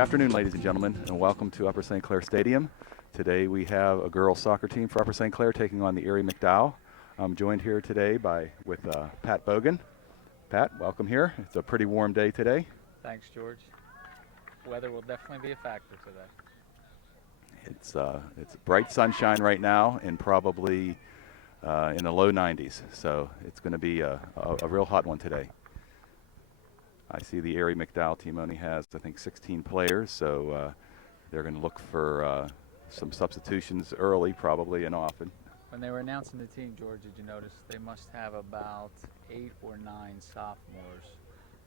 afternoon, ladies and gentlemen, and welcome to Upper St. Clair Stadium. Today we have a girls soccer team for Upper St. Clair taking on the Erie McDowell. I'm joined here today with Pat Bogan. Pat, welcome here. It's a pretty warm day today. Thanks, George. Weather will definitely be a factor today. It's bright sunshine right now and probably in the low 90s, so it's going to be a real hot one today. I see the Erie McDowell team only has, I think, 16 players, so they're going to look for some substitutions early, probably, and often. When they were announcing the team, George, did you notice they must have about 8 or 9 sophomores,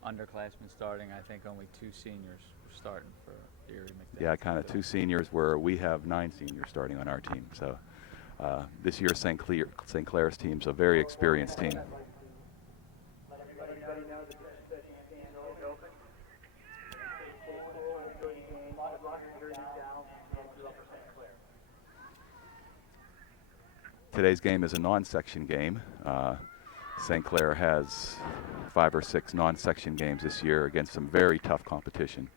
underclassmen starting? I think only 2 seniors were starting for Erie McDowell. Yeah, kind of 2 seniors where we have 9 seniors starting on our team. So this year St. Clair's team's a very experienced team. Today's game is a non-section game. St. Clair has 5 or 6 non-section games this year against some very tough competition.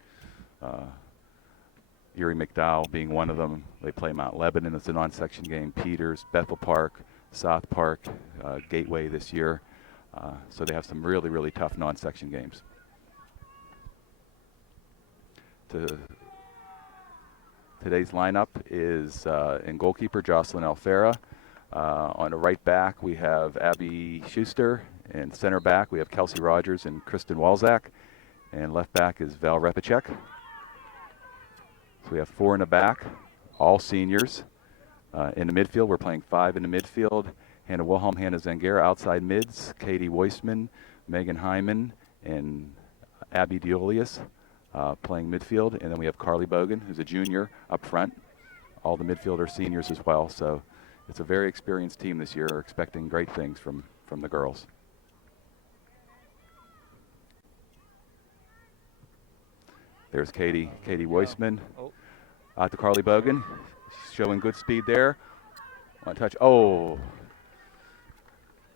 Erie McDowell being one of them. They play Mount Lebanon as a non-section game, Peters, Bethel Park, South Park, Gateway this year. So they have some really, really tough non-section games. Today's lineup is in goalkeeper Jocelyn Alfera. On the right back, we have Abby Schuster, and center back, we have Kelsey Rogers and Kristen Walzak, and left back is Val Repacek. So we have 4 in the back, all seniors. In the midfield, we're playing 5 in the midfield. Hannah Wilhelm, Hannah Zangera, outside mids, Katie Weissman, Megan Hyman, and Abby Diolius playing midfield. And then we have Carly Bogan, who's a junior, up front. All the midfielders seniors as well. So it's a very experienced team this year. We're expecting great things from the girls. There's Katie Weissman. Out to Carly Bogan. She's showing good speed there. One touch. Oh!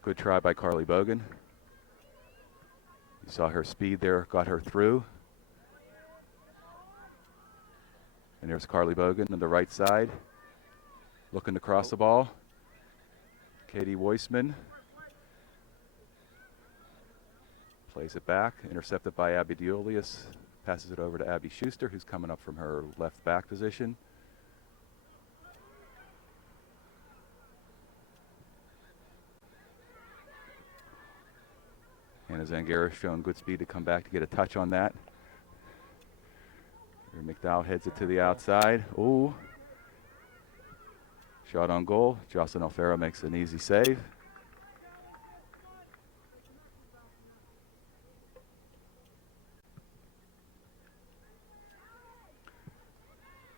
Good try by Carly Bogan. You saw her speed there, got her through. And there's Carly Bogan on the right side. Looking to cross the ball. Katie Weissman plays it back, intercepted by Abby Diolius. Passes it over to Abby Schuster, who's coming up from her left back position. Hannah Zangera showing good speed to come back to get a touch on that. McDowell heads it to the outside. Ooh. Shot on goal. Jocelyn Alfera makes an easy save.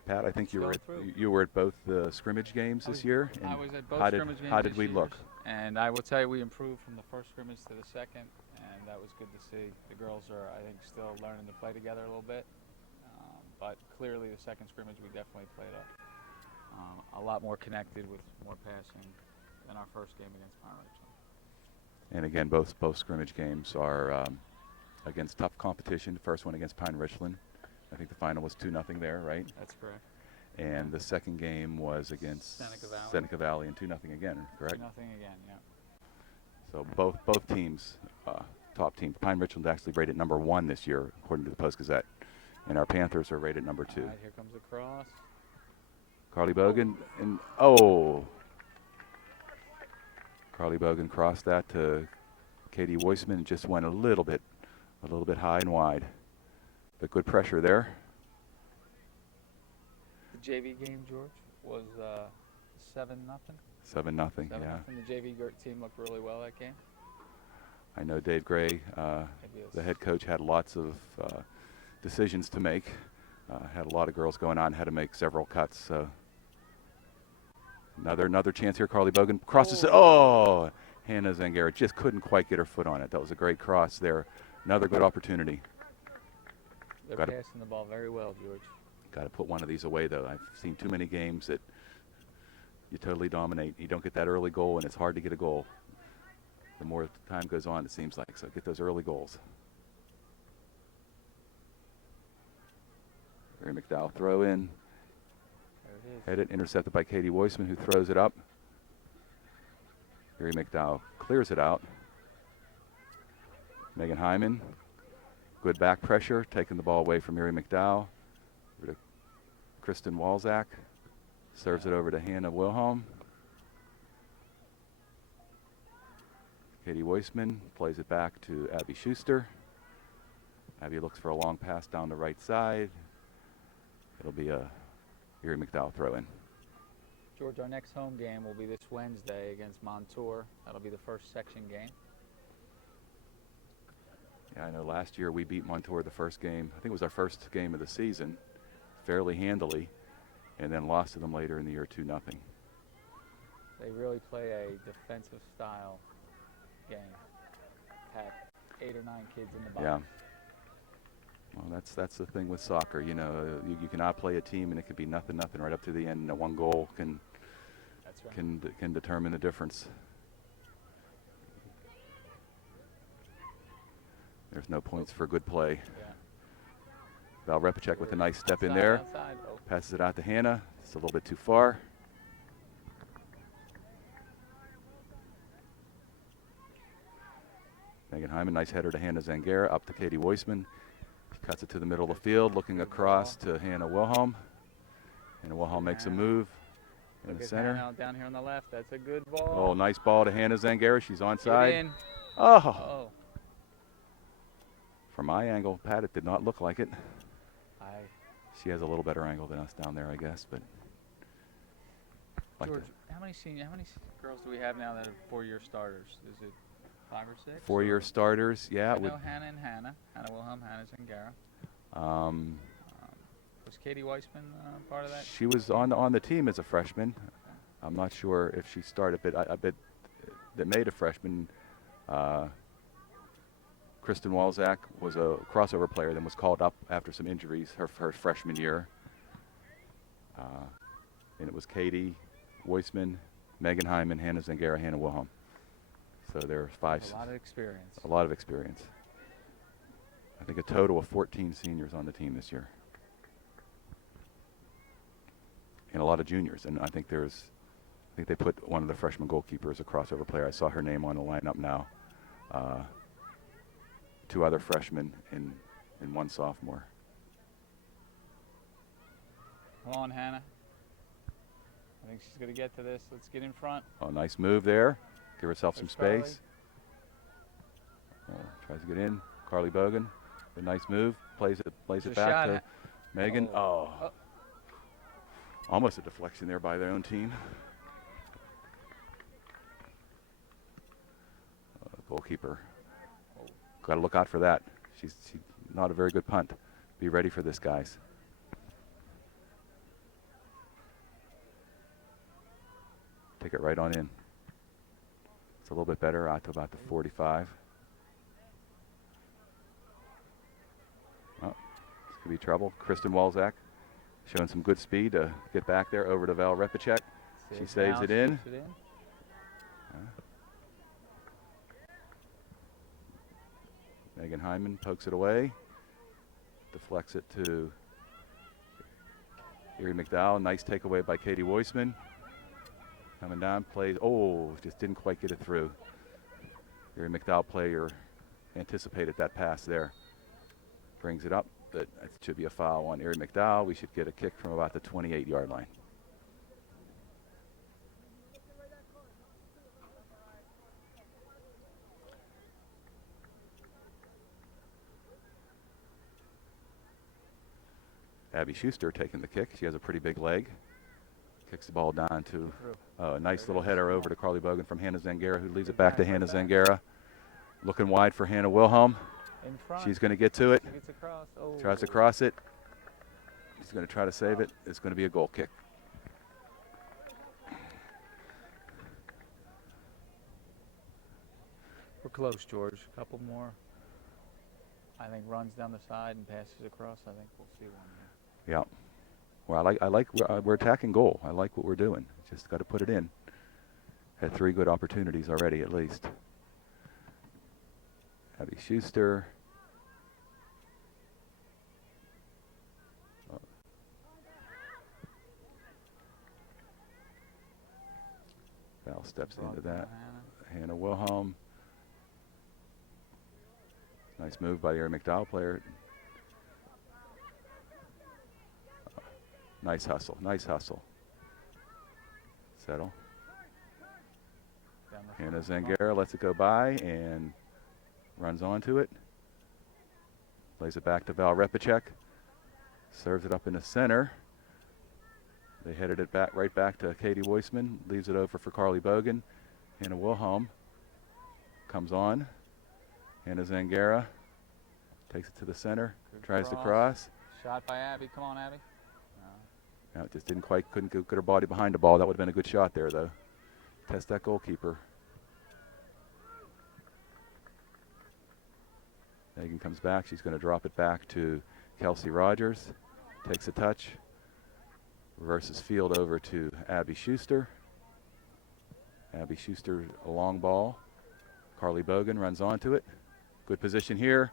Pat, I think you were at both the scrimmage games this year. I was at both scrimmage games. How did we look? And I will tell you, we improved from the first scrimmage to the second, and that was good to see. The girls are, I think, still learning to play together a little bit. But clearly the second scrimmage we definitely played a lot more connected with more passing than our first game against Pine Richland. And again, both scrimmage games are against tough competition. The first one against Pine Richland. I think the final was 2-0 there, right? That's correct. And the second game was against Seneca Valley and 2-0 again, correct? 2-0 again, yeah. So both teams, top teams. Pine Richland actually rated number 1 this year, according to the Post-Gazette. And our Panthers are rated number 2. All right, here comes the cross. Carly Bogan, and Carly Bogan crossed that to Katie Weissman and just went a little bit high and wide. But good pressure there. The JV game, George, was 7-0. 7-0, yeah. The JV team looked really well that game. I know Dave Gray, the head coach, had lots of decisions to make. Had a lot of girls going on, had to make several cuts. So another chance here. Carly Bogan crosses it. Oh, Hannah Zangera just couldn't quite get her foot on it. That was a great cross there. Another good opportunity. They're passing the ball very well, George. Got to put one of these away, though. I've seen too many games that you totally dominate. You don't get that early goal, and it's hard to get a goal. The more time goes on, it seems like. So get those early goals. Erie McDowell throw in. There it is. Headed, intercepted by Katie Weissman, who throws it up. Erie McDowell clears it out. Megan Hyman, good back pressure, taking the ball away from Erie McDowell. Over to Kristen Walzak, serves it over to Hannah Wilhelm. Katie Weissman plays it back to Abby Schuster. Abby looks for a long pass down the right side. It'll be a Erie McDowell throw in. George, our next home game will be this Wednesday against Montour. That'll be the first section game. Yeah, I know last year we beat Montour the first game. I think it was our first game of the season, fairly handily, and then lost to them later in the year 2-0. They really play a defensive style game. Pack 8 or 9 kids in the box. Yeah. Well, that's the thing with soccer. You know, you can outplay a team and it could be nothing right up to the end. And one goal can That's right. can determine the difference. There's no points for good play. Yeah. Val Repacek with a nice step in Outside, there. outside. Oh. Passes it out to Hannah. It's a little bit too far. Megan Hyman, nice header to Hannah Zangara, up to Katie Weissman. She cuts it to the middle of the field, looking across to Hannah Wilhelm. Hannah Wilhelm makes a move in Look the at center. Hannah down here on the left. That's a good ball. Oh, nice ball to Hannah Zangara. She's Get onside. in. Oh, Oh. from my angle, Pat, it did not look like it. I She has a little better angle than us down there, I guess, but like George, how many girls do we have now that are 4-year starters? Is it 5 or 6? 4-year starters, yeah. I It would, know Hannah and Hannah Wilhelm, Hannah Zangara. um, Was Katie Weissman part of that? she was on the team as a freshman. I'm not sure if she started, but I bet that made a freshman. Kristen Walzak was a crossover player, then was called up after some injuries her freshman year. And it was Katie Weissman, Megan Hyman, Hannah Zangara, Hannah Wilhelm. So there are 5. A lot of experience. A lot of experience. I think a total of 14 seniors on the team this year. And a lot of juniors. And I think they put one of the freshman goalkeepers a crossover player. I saw her name on the lineup now. 2 other freshmen and 1 sophomore. Come on, Hannah. I think she's going to get to this. Let's get in front. Oh, nice move there. Give herself some There's space. Tries to get in. Carly Bogan, a nice move. Plays it There's a back shot to at- Megan. Oh. Oh. Almost a deflection there by their own team. Goalkeeper. Got to look out for that. She's not a very good punt. Be ready for this, guys. Take it right on in. It's a little bit better out to about the 45. Oh, this could be trouble. Kristen Walzak showing some good speed to get back there over to Val Repacek. She saves it in. Megan Hyman pokes it away. Deflects it to Erie McDowell. Nice takeaway by Katie Weissman. Coming down, plays. Oh, just didn't quite get it through. Erie McDowell player anticipated that pass there. Brings it up. That should be a foul on Erie McDowell. We should get a kick from about the 28-yard line. Abby Schuster taking the kick. She has a pretty big leg. Kicks the ball down to a nice little header over to Carly Bogan from Hannah Zangara, who leaves it back to Hannah Zangara. Looking wide for Hannah Wilhelm. In front. She's going to get to it. Gets across. Oh. Tries to cross it. She's going to try to save it. It's going to be a goal kick. We're close, George. A couple more. I think runs down the side and passes across. I think we'll see one there. Yeah. Well, I like we're attacking goal. I like what we're doing. Just got to put it in. Had 3 good opportunities already, at least. Abby Schuster. Val steps Brought into down that. Hannah. Hannah Wilhelm. Nice move by the Erie McDowell player. Nice hustle, nice hustle. Settle. Down the Hannah front. Zangara lets it go by and runs onto it. Plays it back to Val Repicek. Serves it up in the center. They headed it back right back to Katie Weissman. Leaves it over for Carly Bogan. Hannah Wilhelm comes on. Hannah Zangara takes it to the center. Good Tries to cross. Shot by Abby. Come on, Abby. No. No, it just couldn't get her body behind the ball. That would have been a good shot there, though. Test that goalkeeper. Megan comes back. She's going to drop it back to Kelsey Rogers. Takes a touch. Reverses field over to Abby Schuster. Abby Schuster, a long ball. Carly Bogan runs onto it. Good position here.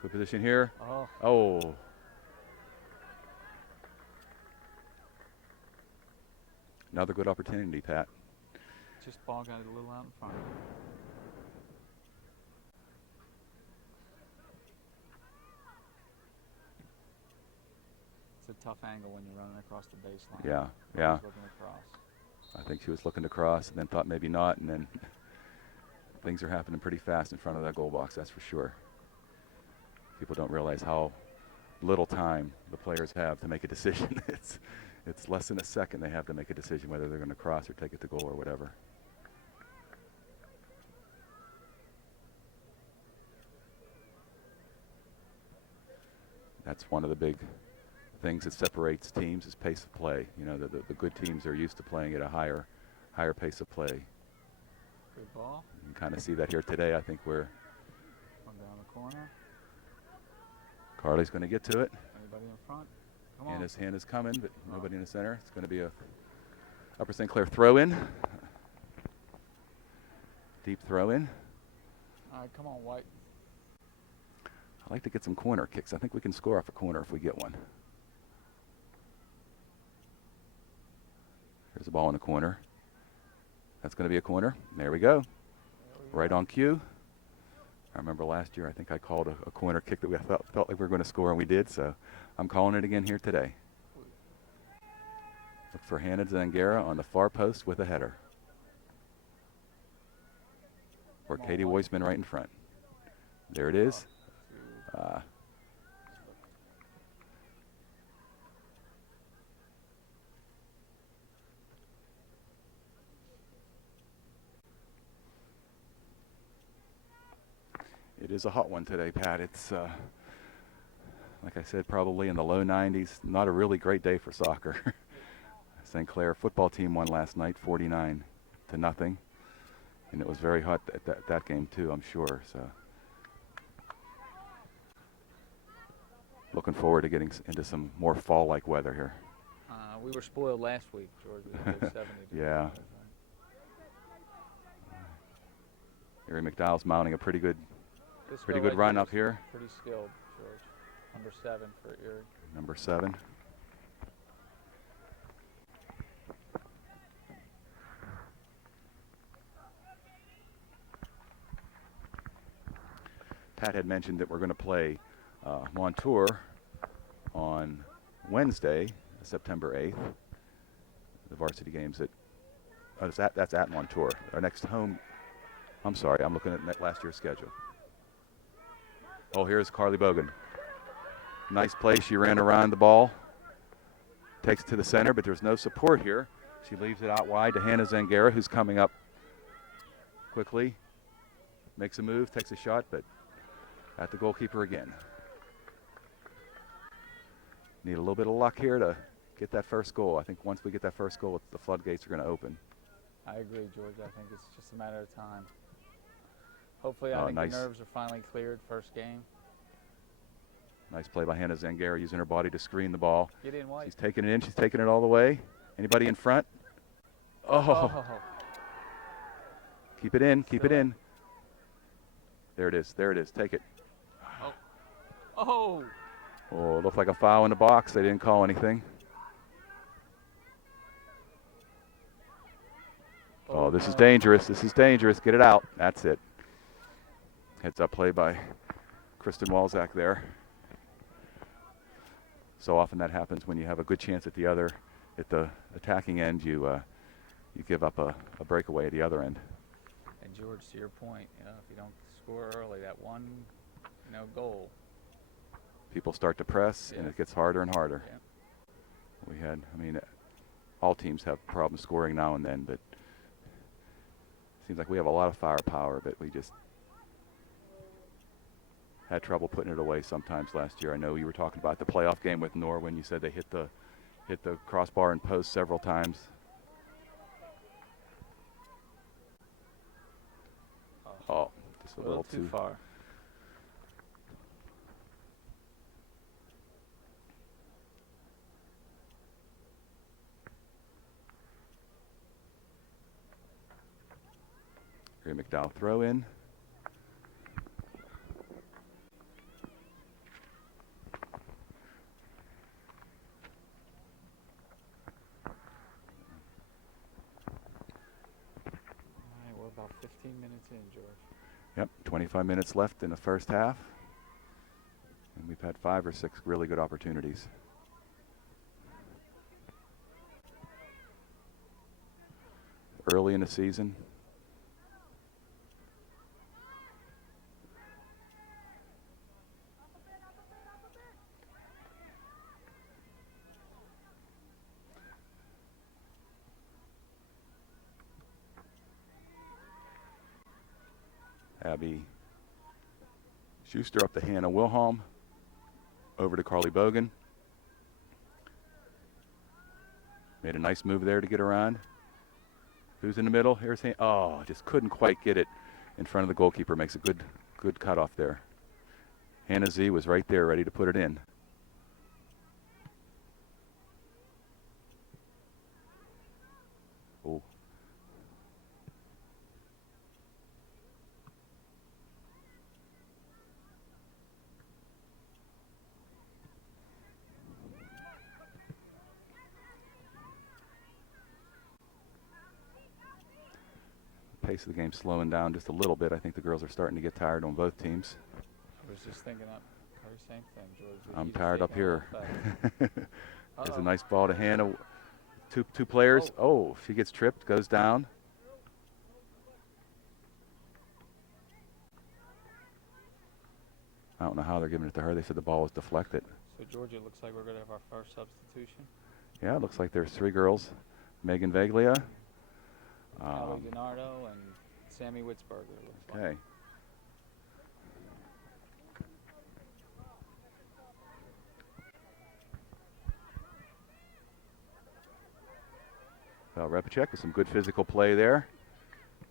Good position here. Oh. Oh. Another good opportunity, Pat. Just ball got a little out in front. It's a tough angle when you're running across the baseline. Yeah, Always yeah. Looking across. I think she was looking to cross and then thought maybe not, and then things are happening pretty fast in front of that goal box, that's for sure. People don't realize how little time the players have to make a decision. It's less than a second they have to make a decision whether they're going to cross or take it to goal or whatever. That's one of the big things that separates teams is pace of play. You know, the good teams are used to playing at a higher pace of play. Good ball. You can kind of see that here today. I think we're One down the corner. Carly's going to get to it. Anybody in front? Come on. Hannah's coming, but nobody in the center. It's going to be a Upper St. Clair throw in. Deep throw in. All right, come on, White. I like to get some corner kicks. I think we can score off a corner if we get one. There's a ball in the corner. That's going to be a corner. There we go. Right on cue. I remember last year I think I called a corner kick that we felt like we were going to score, and we did, so I'm calling it again here today. Look for Hannah Zangara on the far post with a header. Or Katie Weissman right in front. There it is. It is a hot one today, Pat. It's, like I said, probably in the low 90s. Not a really great day for soccer. St. Clair football team won last night, 49-0. And it was very hot at that game, too, I'm sure. So, looking forward to getting into some more fall-like weather here. We were spoiled last week, George. We had 70 Yeah. Erie McDowell's mounting a pretty good run up here. Pretty skilled, George. Number 7 for Erie. Number 7. Pat had mentioned that we're going to play Montour on Wednesday, September 8th. The varsity games that's at Montour. Our next home, I'm sorry, I'm looking at last year's schedule. Oh, here's Carly Bogan. Nice play. She ran around the ball. Takes it to the center, but there's no support here. She leaves it out wide to Hannah Zangara, who's coming up quickly. Makes a move, takes a shot, but at the goalkeeper again. Need a little bit of luck here to get that first goal. I think once we get that first goal, the floodgates are going to open. I agree, George. I think it's just a matter of time. Hopefully, I think nice. The nerves are finally cleared first game. Nice play by Hannah Zangara, using her body to screen the ball. Get in, White. She's taking it in. She's taking it all the way. Anybody in front? Oh. Keep it in. Keep it in. There it is. There it is. Take it. Oh. Oh, it looked like a foul in the box. They didn't call anything. Oh, this is no. dangerous. This is dangerous. Get it out. That's it. Heads up play by Kristen Walzak there. So often that happens when you have a good chance at the attacking end, you give up a breakaway at the other end. And George, to your point, if you don't score early, that one, goal. People start to press, and Yeah. it gets harder and harder. Yeah. All teams have problems scoring now and then, but it seems like we have a lot of firepower, but we just had trouble putting it away sometimes last year. I know you were talking about the playoff game with Norwin. You said they hit the crossbar and post several times. Oh, just a little too far. Erie McDowell throw in. All right, we're about 15 minutes in, George. Yep, 25 minutes left in the first half. And we've had 5 or 6 really good opportunities. Early in the season. Abby Schuster up to Hannah Wilhelm. Over to Carly Bogan. Made a nice move there to get around. Who's in the middle? Here's Hannah. Oh, just couldn't quite get it in front of the goalkeeper. Makes a good cutoff there. Hannah Z was right there ready to put it in. Oh. Pace of the game slowing down just a little bit. I think the girls are starting to get tired on both teams. I was just thinking that very same thing, George. I'm tired up here. There's a Uh-oh. nice ball to Hannah. Two players. Oh, she gets tripped, goes down. I don't know how they're giving it to her. They said the ball was deflected. So, George, it looks like we're going to have our first substitution. Yeah, it looks like there's 3 girls. Megan Veglia. Kelly DiNardo and Sammy Witzberger, it looks like. Okay. Well, Repacek with some good physical play there.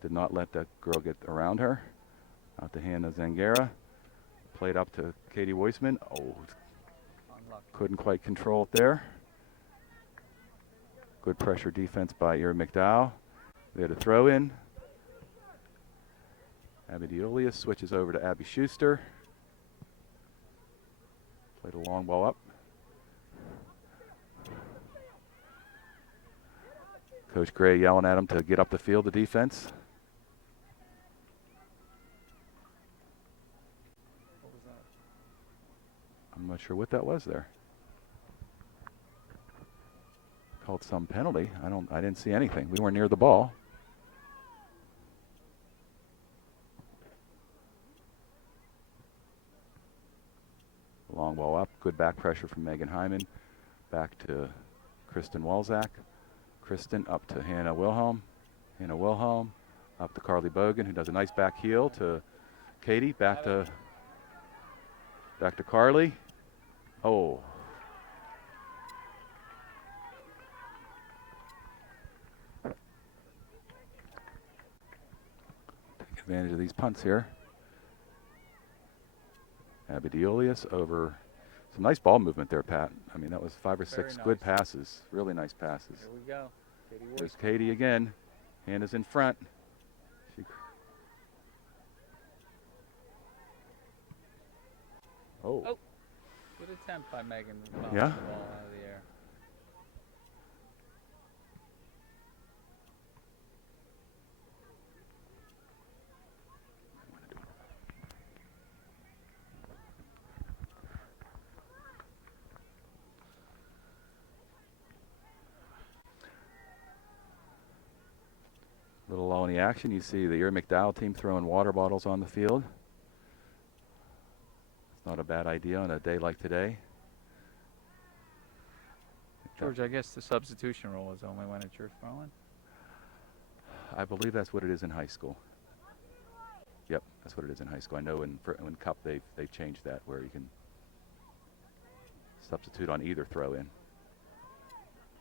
Did not let that girl get around her. Out to Hannah Zangara. Played up to Katie Weissman. Oh, Unlucky. couldn't quite control it there. Good pressure defense by Erie McDowell. They had a throw in. Abby Diolius switches over to Abby Schuster. Played a long ball up. Coach Gray yelling at him to get up the field, the defense. What was that? I'm not sure what that was there. Called some penalty. I didn't see anything. We weren't near the ball. Long ball up. Good back pressure from Megan Hyman. Back to Kristen Walzak. Kristen up to Hannah Wilhelm. Hannah Wilhelm up to Carly Bogan, who does a nice back heel to Katie. Back to Carly. Oh. Take advantage of these punts here. Abby Diolius over. Some nice ball movement there, Pat. I mean, that was 5 or 6 Very good nice. passes. Really nice passes. Here we go. Katie There's Weissman. Katie again. Hannah's in front. Oh. Good attempt by Megan. to bounce Yeah. The ball out of the air. little low in the action. You see the Erie McDowell team throwing water bottles on the field. It's not a bad idea on a day like today. George, I guess the substitution rule is only when it's your throwing. I believe that's what it is in high school. Yep, that's what it is in high school. I know in Cup they've changed that where you can substitute on either throw in.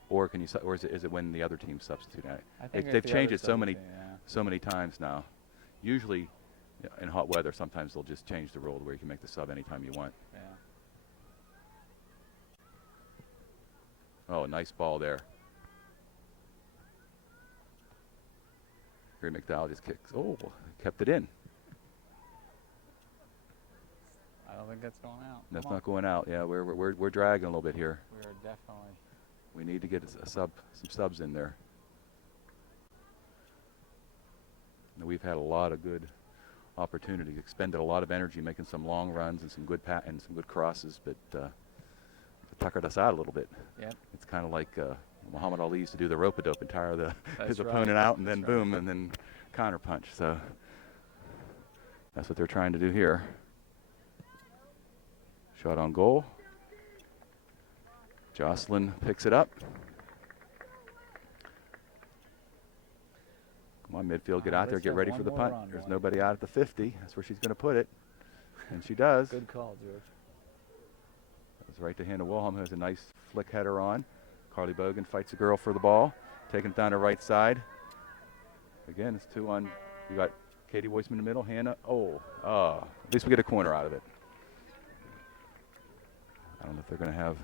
Or can you? Or is it when the other team substitute? I think They've changed it so many yeah. times now. Usually, in hot weather, sometimes they'll just change the rule to where you can make the sub anytime you want. Yeah. Oh, nice ball there. Erie McDowell just kicks. Oh, kept it in. I don't think that's going out. That's not going out. Yeah, we're dragging a little bit here. We are definitely. We need to get some subs in there. And we've had a lot of good opportunities, expended a lot of energy making some long runs and some good and some good crosses, but tuckered us out a little bit. Yep. It's kind of like Muhammad Ali used to do the rope-a-dope and tire his right. opponent out and then That's boom right. and then counter punch. So that's what they're trying to do here. Shot on goal. Jocelyn picks it up. Come on, midfield, get out there, get ready for the punt. There's nobody out at the 50. That's where she's going to put it. And she does. Good call, George. It's right to Hannah Wilhelm, who has a nice flick header on. Carly Bogan fights the girl for the ball. Taking it down the right side. Again, it's 2 on. You got Katie Weissman in the middle. Hannah. At least we get a corner out of it. I don't know if they're going to have.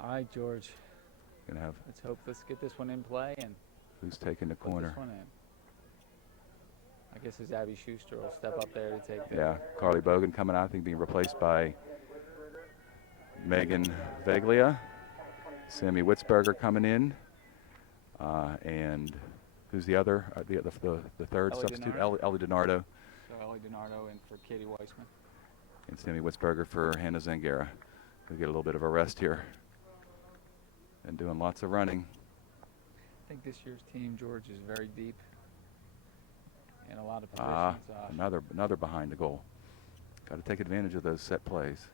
All right, George. Gonna have. Let's get this one in play and. Who's taking the corner? Put this one in. I guess it's Abby Schuster will step up there to take. Yeah, Carly Bogan coming out, I think being replaced by Megan Veglia. Sammy Witzberger coming in, and who's the other? The third Ellie substitute, DiNardo. Ellie DiNardo. So Ellie DiNardo in for Katie Weissman. And Sammy Witzberger for Hannah Zangara. We'll get a little bit of a rest here. And doing lots of running. I think this year's team, George, is very deep in a lot of positions. Another behind the goal. Got to take advantage of those set plays.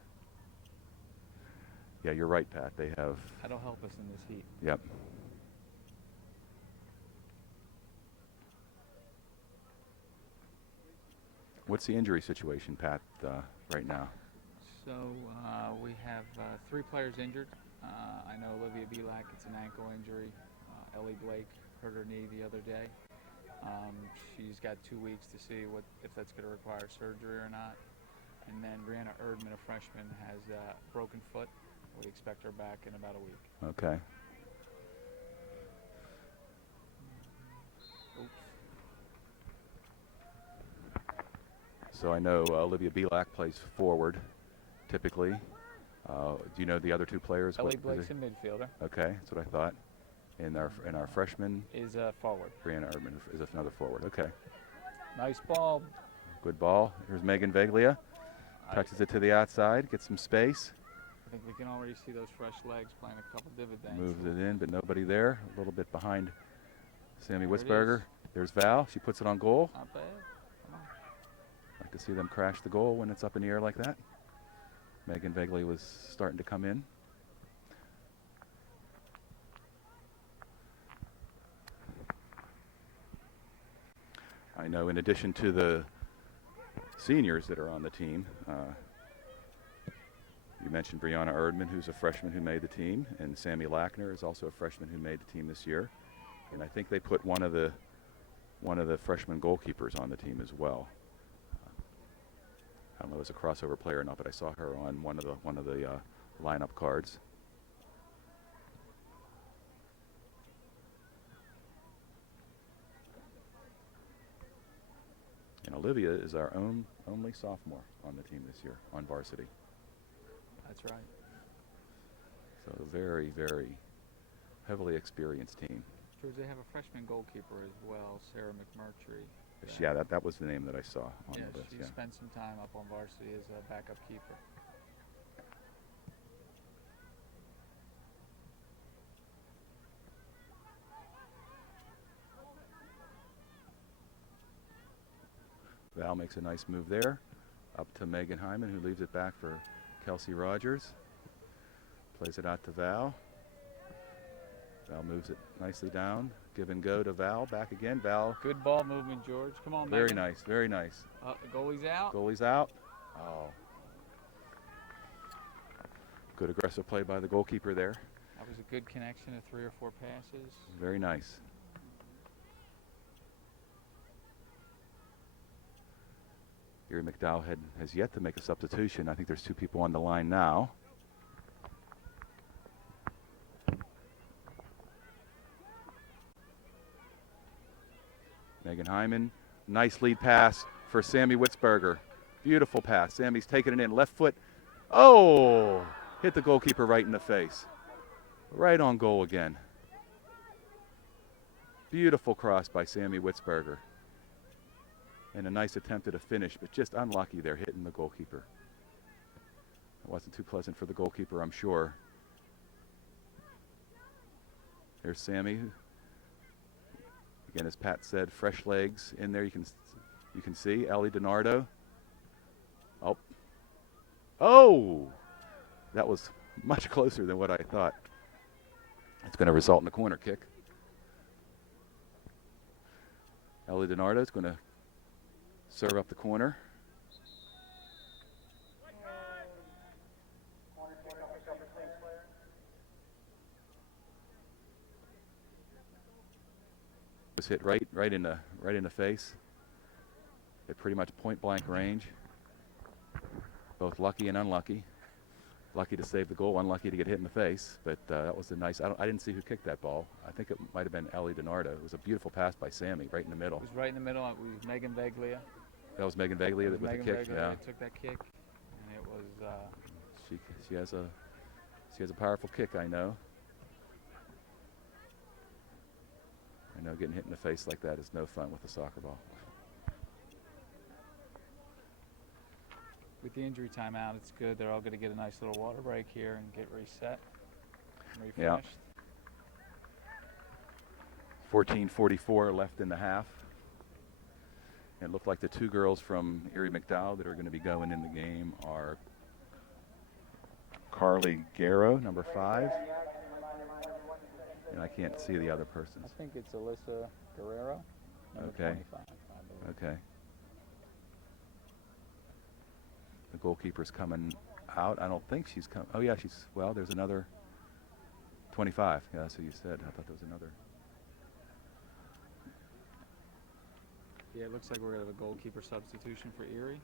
Yeah, you're right, Pat. They have. That'll help us in this heat. Yep. What's the injury situation, Pat, right now? So we have 3 players injured. I know Olivia Belak, it's an ankle injury. Ellie Blake hurt her knee the other day. She's got 2 weeks to see if that's going to require surgery or not. And then Brianna Erdman, a freshman, has a broken foot. We expect her back in about a week. Okay. Oops. So I know Olivia Belak plays forward, typically. Do you know the other 2 players? Ellie Blake's a midfielder. Okay, that's what I thought. And our freshman is forward. Brianna Erdman is another forward. Okay. Nice ball. Good ball. Here's Megan Veglia. Touches it to the outside, gets some space. I think we can already see those fresh legs playing a couple dividends. Moves it in, but nobody there. A little bit behind Sammy Witzberger. There's Val. She puts it on goal. Not bad. Come on. Like to see them crash the goal when it's up in the air like that. Megan Veglia was starting to come in. I know in addition to the seniors that are on the team, you mentioned Brianna Erdman, who's a freshman who made the team, and Sammy Lackner is also a freshman who made the team this year. And I think they put one of the freshman goalkeepers on the team as well. I don't know if it's a crossover player or not, but I saw her on one of the lineup cards. And Olivia is our only sophomore on the team this year on varsity. That's right. So a very, very heavily experienced team. George, they have a freshman goalkeeper as well, Sarah McMurtry. Yeah, that was the name that I saw on the list. She spent some time up on varsity as a backup keeper. Val makes a nice move there. Up to Megan Hyman, who leaves it back for Kelsey Rogers. Plays it out to Val. Val moves it nicely down. Give and go to Val. Back again. Val. Good ball movement, George. Come on, Very Megan. nice. Very nice. The goalie's out. Goalie's out. Oh. Good aggressive play by the goalkeeper there. That was a good connection of 3 or 4 passes. Very nice. Erie McDowell has yet to make a substitution. I think there's 2 people on the line now. Megan Hyman, nice lead pass for Sammy Witzberger. Beautiful pass. Sammy's taking it in, left foot. Oh, hit the goalkeeper right in the face. Right on goal again. Beautiful cross by Sammy Witzberger. And a nice attempt at a finish, but just unlucky there, hitting the goalkeeper. It wasn't too pleasant for the goalkeeper, I'm sure. There's Sammy. Again, as Pat said, fresh legs in there. You can see Ellie DiNardo. Oh, that was much closer than what I thought. It's going to result in a corner kick. Ellie DiNardo is going to serve up the corner. Was hit right in the face at pretty much point blank range. Both lucky and unlucky. Lucky to save the goal, unlucky to get hit in the face. But that was a nice. I didn't see who kicked that ball. I think it might have been Ellie DiNardo. It was a beautiful pass by Sammy, right in the middle. It was right in the middle. It was Megan Veglia. That was Megan Veglia with the kick. Veglia Yeah. took that kick, and it was. She has a powerful kick. I know. Getting hit in the face like that is no fun with a soccer ball. With the injury timeout, it's good. They're all going to get a nice little water break here and get reset and refreshed. Yeah. 14:44 left in the half. It looked like the 2 girls from Erie McDowell that are going to be going in the game are Carly Garrow, number 5. And I can't see the other persons. I think it's Alyssa Guerrero, number 25, I believe. Okay. The goalkeeper's coming out. I don't think she's come. Oh, yeah, well, there's another 25. Yeah, that's what you said. I thought there was another. Yeah, it looks like we're going to have a goalkeeper substitution for Erie.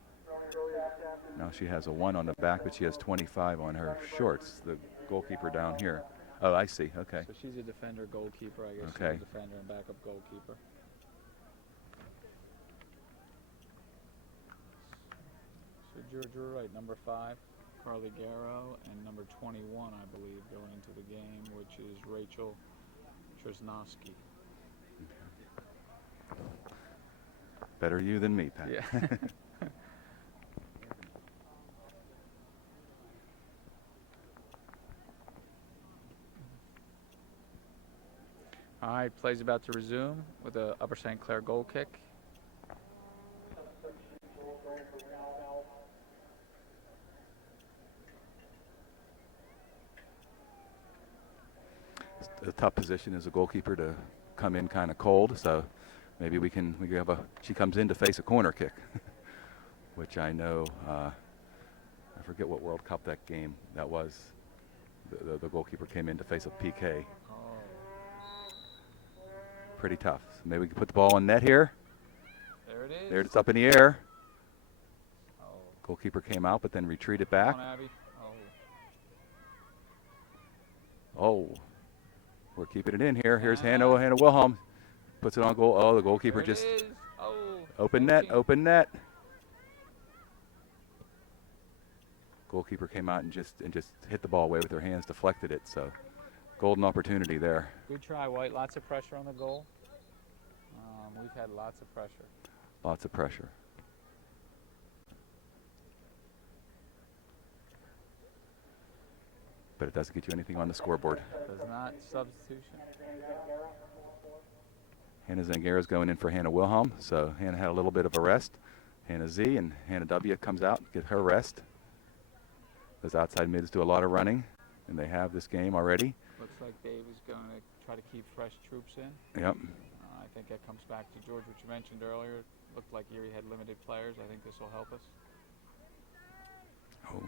Now she has a 1 on the back, but she has 25 on her shorts. The goalkeeper down here. Oh, I see. Okay. So she's a defender goalkeeper, I guess. Okay. She's a defender and backup goalkeeper. So you're right, number 5, Carly Garrow, and number 21, I believe, going into the game, which is Rachel Trzynowski. Better you than me, Pat. Yeah. All right, play's about to resume with a Upper St. Clair goal kick. It's a tough position as a goalkeeper to come in kind of cold, so maybe we have she comes in to face a corner kick, which I know, I forget what World Cup that game that was. The goalkeeper came in to face a PK. Pretty tough. So maybe we can put the ball in net here. There it is. There it's up in the air. Oh. Goalkeeper came out, but then retreated Come back. on, Abby. Oh, we're keeping it in here. Here's Hannah Wilhelm. Puts it on goal. Oh, the goalkeeper There just it is. Oh, open net, open net. Goalkeeper came out and just hit the ball away with her hands, deflected it. So, golden opportunity there. good try, White. Lots of pressure on the goal. We've had lots of pressure. Lots of pressure. But it doesn't get you anything on the scoreboard. Does not. Substitution. Hannah Zangara's going in for Hannah Wilhelm. So Hannah had a little bit of a rest. Hannah Z, and Hannah W comes out, get her rest. Those outside mids do a lot of running, and they have this game already. Looks like Dave is going to try to keep fresh troops in. Yep. I think that comes back to George, what you mentioned earlier. Looked like Erie had limited players. I think this will help us. Oh.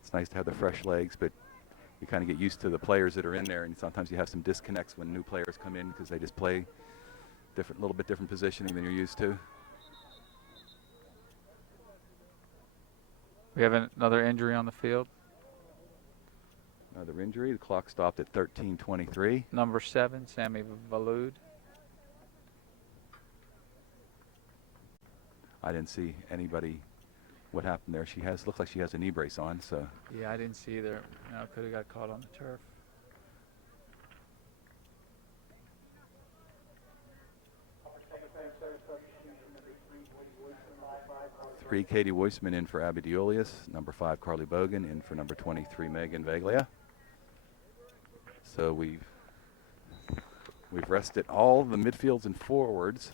It's nice to have the fresh legs, but you kind of get used to the players that are in there, and sometimes you have some disconnects when new players come in because they just play different, little bit different positioning than you're used to. We have another injury on the field. Another injury. The clock stopped at 13:23. Number 7, Sammy Valud. I didn't see anybody. What happened there? Looks like she has a knee brace on. So Yeah, I didn't see either. Could have got caught on the turf. 3, Katie Weissman in for Abby DeOlius. Number 5, Carly Bogan in for number 23, Megan Veglia. So we've rested all the midfields and forwards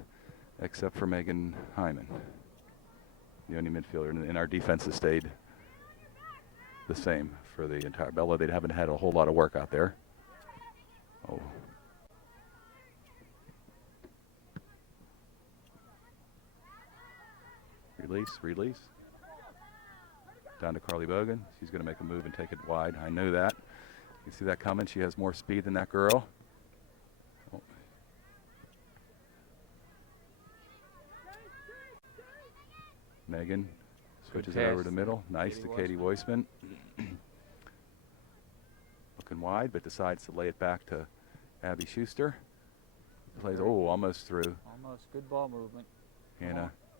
except for Megan Hyman, the only midfielder, and our defense has stayed the same for the entire Bella. They haven't had a whole lot of work out there. Oh. Release. Down to Carly Bogan. She's going to make a move and take it wide. I knew that. You see that coming? She has more speed than that girl. Oh. Megan switches it over to middle. Nice to Katie Weissman. Looking wide, but decides to lay it back to Abby Schuster. Plays, almost through. Almost. Good ball movement.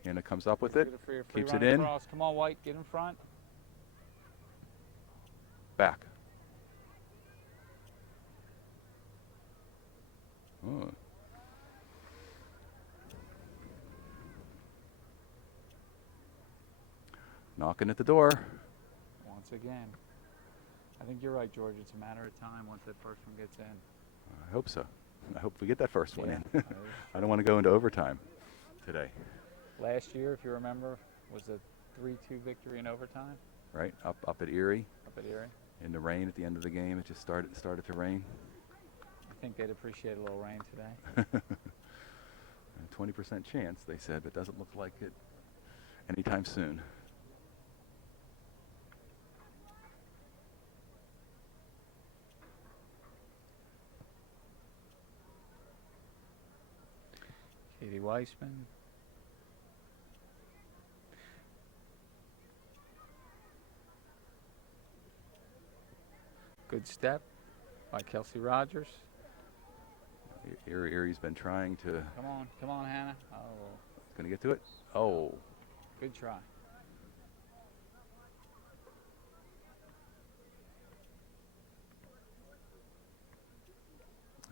Hannah comes up with it, keeps it in. Across. Come on, White, get in front. Back. Oh. Knocking at the door. Once again. I think you're right, George. It's a matter of time once that first one gets in. I hope so. I hope we get that first one Yeah. in. I don't want to go into overtime today. Last year, if you remember, was a 3-2 victory in overtime. Right, up at Erie. Up at Erie. In the rain at the end of the game, it just started to rain. I think they'd appreciate a little rain today. 20% chance, they said, but doesn't look like it anytime soon. Katie Weissman. Good step by Kelsey Rogers. Erie's been trying to. Come on, Hannah. Oh. Gonna get to it. Oh. Good try.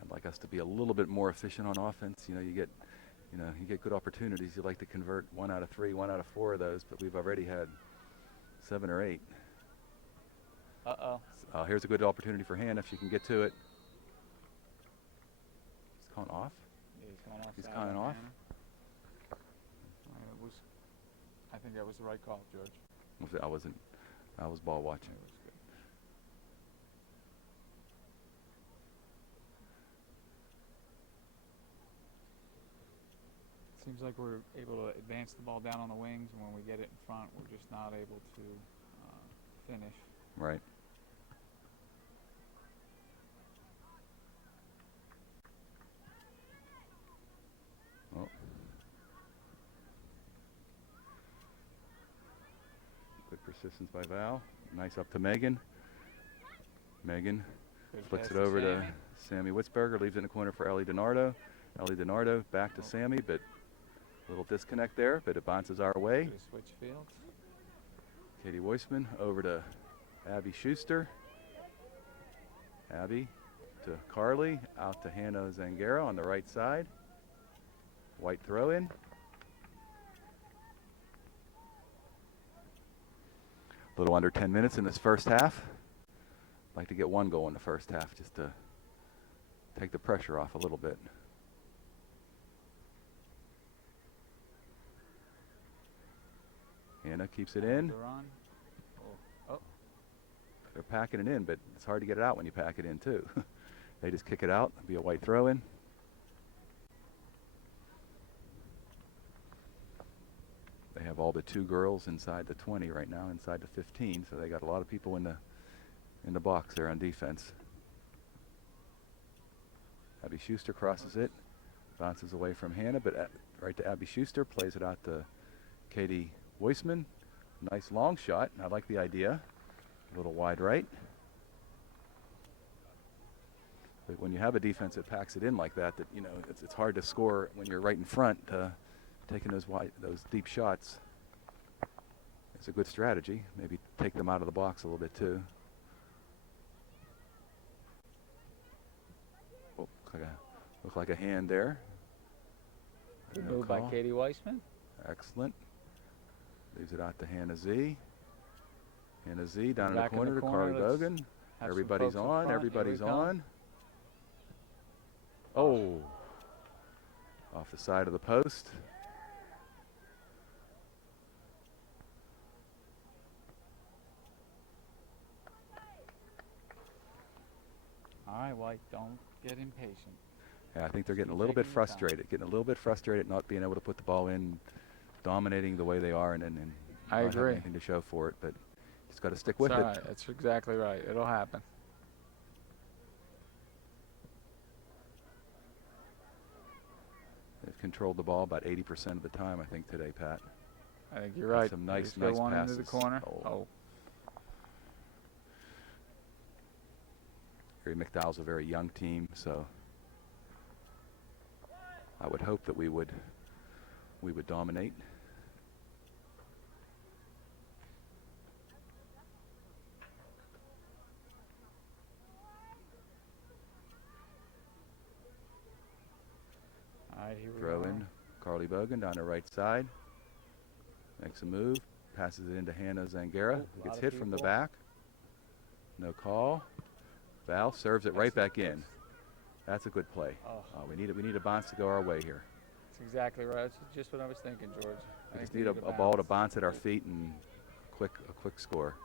I'd like us to be a little bit more efficient on offense. You get good opportunities. You like to convert 1 out of 3, 1 out of 4 of those, but we've already had 7 or 8. Uh-oh. Here's a good opportunity for Hannah if she can get to it. He's calling off. Yeah, he's going off. He's calling off. I think that was the right call, George. I was ball watching. It was good. Seems like we're able to advance the ball down on the wings, and when we get it in front, we're just not able to finish. Right. Oh. Good persistence by Val. Nice up to Megan. Megan flicks it over to Sammy Witzberger. Leaves it in the corner for Ellie DiNardo. Ellie DiNardo back to Sammy, but a little disconnect there, but it bounces our way. Switch fields. Katie Weissman over to Abby Schuster. Abby to Carly, out to Hannah Zangara on the right side. White throw in. A little under 10 minutes in this first half. Like to get 1 goal in the first half just to take the pressure off a little bit. Hannah keeps it in. The run. Oh. They're packing it in, but it's hard to get it out when you pack it in too. They just kick it out. It'll be a white throw in. They have all the 2 girls inside the 20 right now, inside the 15, so they got a lot of people in the box there on defense. Abby Schuster crosses it, bounces away from Hannah, but right to Abby Schuster, plays it out to Katie Weissman. Nice long shot. I like the idea. A little wide right. But when you have a defense that packs it in like that, you know, it's hard to score when you're right in front. Taking those deep shots. It's a good strategy. Maybe take them out of the box a little bit too. Oh, look like a hand there. Good move by Katie Weissman. Excellent. Leaves it out to Hannah Z. Hannah Z down in the corner to Carly Bogan. Everybody's on. Everybody's on. Oh. Off the side of the post. All right, White, don't get impatient. Yeah, I think they're getting a little bit frustrated. Not being able to put the ball in, dominating the way they are, and I not agree. having anything to show for it. But just got to stick with it. Right. That's exactly right. It'll happen. They've controlled the ball about 80% of the time, I think, today, Pat. I think you're right. Some nice one passes. Into the corner. Oh. Erie McDowell's a very young team, so I would hope that we would dominate. All right, here we Throw are. in Carly Bogan down the right side. Makes a move. Passes it into Hannah Zangara. Who gets hit from the back. No call. Val serves it right back in. That's a good play. We need a bounce to go our way here. That's exactly right. That's just what I was thinking, George. We just need a ball to bounce at our feet and a quick score.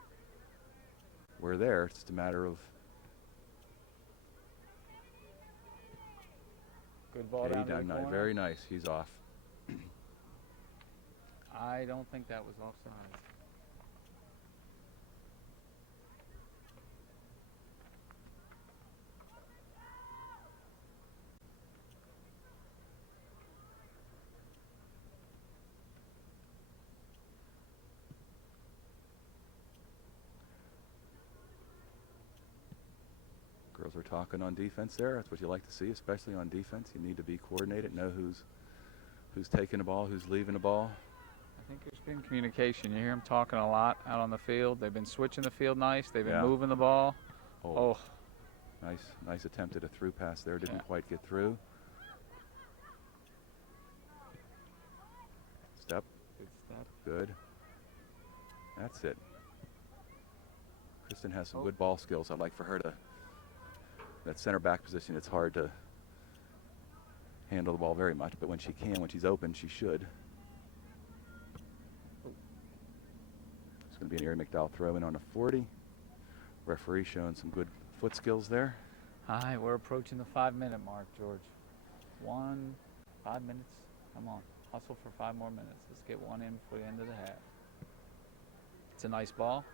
We're there. It's just a matter of good ball down to the corner. Very nice. He's off. I don't think that was offside. Girls are talking on defense there. That's what you like to see, especially on defense. You need to be coordinated, know who's taking the ball, who's leaving the ball. I think there's been communication. You hear them talking a lot out on the field. They've been switching the field nice. They've been moving the ball. Oh. Nice attempt at a through pass there. Didn't quite get through. Step. Good step. Good. That's it. Kristen has some good ball skills. I'd like for her to, that center back position, it's hard to handle the ball very much, but when she can, when she's open, she should. It's going to be an Erie McDowell throw in on a 40. Referee showing some good foot skills there. All right, we're approaching the 5-minute mark, George. 5 minutes. Come on, hustle for 5 more minutes. Let's get one in before the end of the half. It's a nice ball.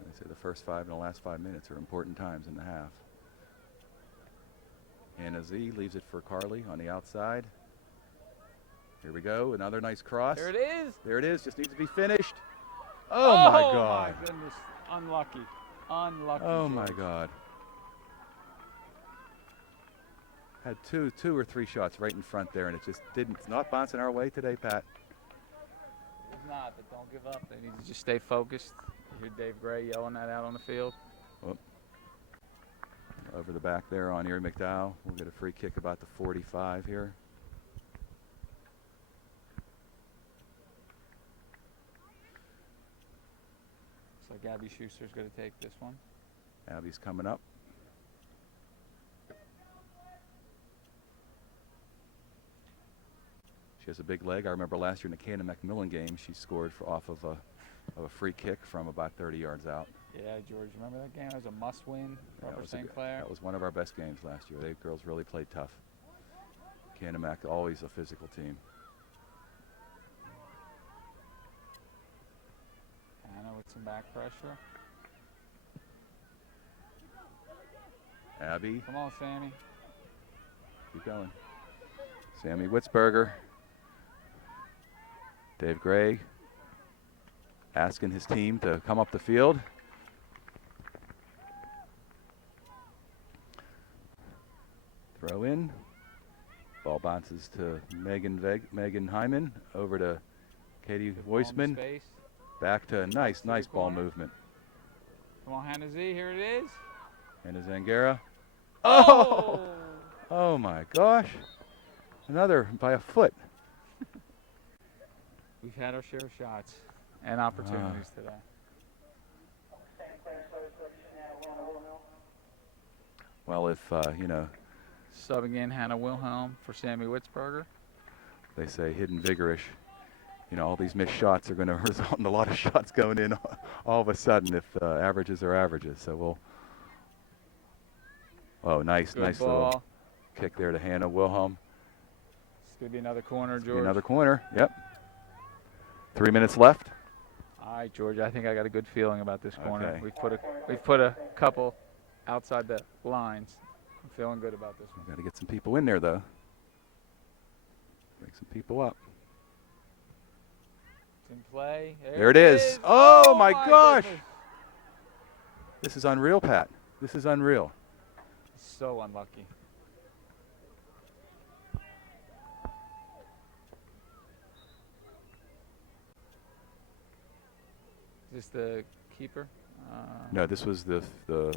They say the first 5 and the last 5 minutes are important times in the half. Hannah Z leaves it for Carly on the outside. Here we go. Another nice cross. There it is. There it is. Just needs to be finished. Oh my God. Oh my goodness. Unlucky. Unlucky. Oh George. my God. Had two or three shots right in front there, and it just didn't. It's not bouncing our way today, Pat. It's not, but don't give up. They need to just stay focused. You hear Dave Gray yelling that out on the field. Oh. Over the back there on Erie McDowell. We'll get a free kick about the 45 here. Looks like Abby Schuster's going to take this one. Abby's coming up. She has a big leg. I remember last year in the Cannon Macmillan game, she scored off of a free kick from about 30 yards out. Yeah, George, remember that game? It was a must-win for Upper St. Clair. That was one of our best games last year. They girls really played tough. Cannon Mac, always a physical team. Hannah with some back pressure. Abby. Come on, Sammy. Keep going. Sammy Witzberger. Dave Gray asking his team to come up the field. Throw in. Ball bounces to Megan Hyman. Over to Katie Weissman. Back to nice ball movement. Come on, Hannah Z. Here it is. Hannah Zangara. Oh! Oh my gosh. Another by a foot. We've had our share of shots and opportunities today. Well, if, you know. Subbing in Hannah Wilhelm for Sammy Witzberger. They say hidden vigorish. You know, all these missed shots are going to result in a lot of shots going in all of a sudden if averages are averages. So we'll. Oh, nice little kick there to Hannah Wilhelm. It's going to be another corner, George. Another corner, yep. 3 minutes left. All right, George, I think I got a good feeling about this corner. Okay. We've put a couple outside the lines. I'm feeling good about this one. Got to get some people in there, though. Bring some people up. It's in play. There it is. Oh, my gosh. Goodness. This is unreal, Pat. This is unreal. So unlucky. Is this the keeper? No, this was the No,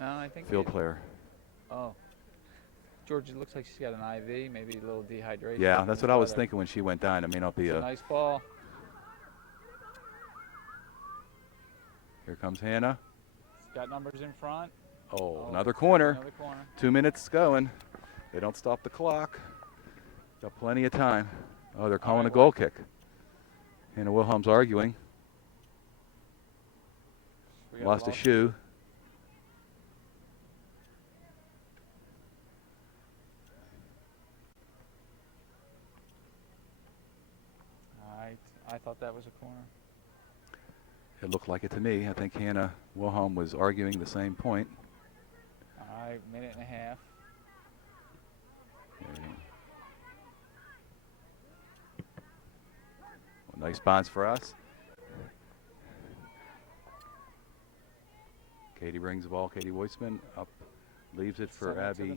I think field player. Oh. George, it looks like she's got an IV, maybe a little dehydration. Yeah, that's what I was thinking when she went down. It may not be a nice ball. Here comes Hannah. She's got numbers in front. Oh, another corner. Another corner. 2 minutes going. They don't stop the clock. Got plenty of time. Oh, they're calling a goal kick. Hannah Wilhelm's arguing. Lost a shoe. All right. I thought that was a corner. It looked like it to me. I think Hannah Wilhelm was arguing the same point. All right, minute and a half. Well, nice bounce for us. Katie brings the ball. Katie Weissman up, leaves it for Abby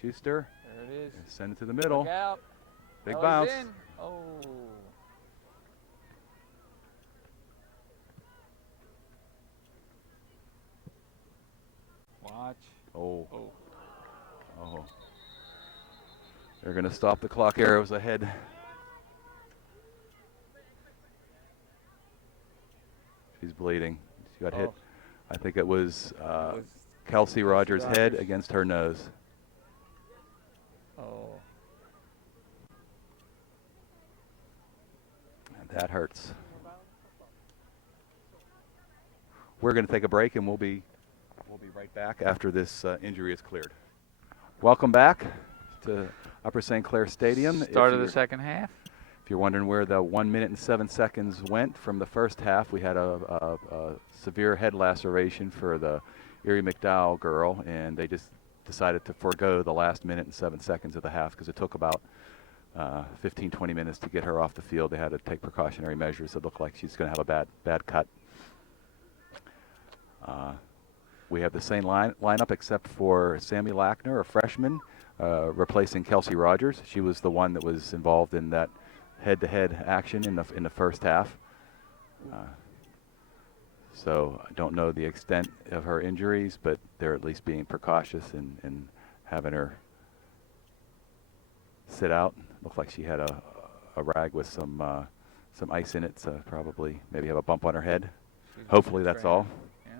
Schuster. There it is. Send it to the middle. Look out. Big bounce. In. Oh. Watch. Oh. Oh. Oh. They're going to stop the clock. Arrows ahead. She's bleeding. She got hit. I think it was Kelsey Rogers' head against her nose. Oh. And that hurts. We're going to take a break, and we'll be right back after this injury is cleared. Welcome back to Upper St. Clair Stadium. Start of the second half. If you're wondering where the 1 minute and 7 seconds went from the first half, we had a severe head laceration for the Erie McDowell girl, and they just decided to forego the last minute and 7 seconds of the half because it took about 15, 20 minutes to get her off the field. They had to take precautionary measures. It looked like she's going to have a bad cut. We have the same lineup except for Sammy Lackner, a freshman, replacing Kelsey Rogers. She was the one that was involved in that head-to-head action in the first half. So I don't know the extent of her injuries, but they're at least being precautious and having her sit out. Looked like she had a rag with some ice in it, so probably maybe have a bump on her head. Hopefully that's all. Yeah.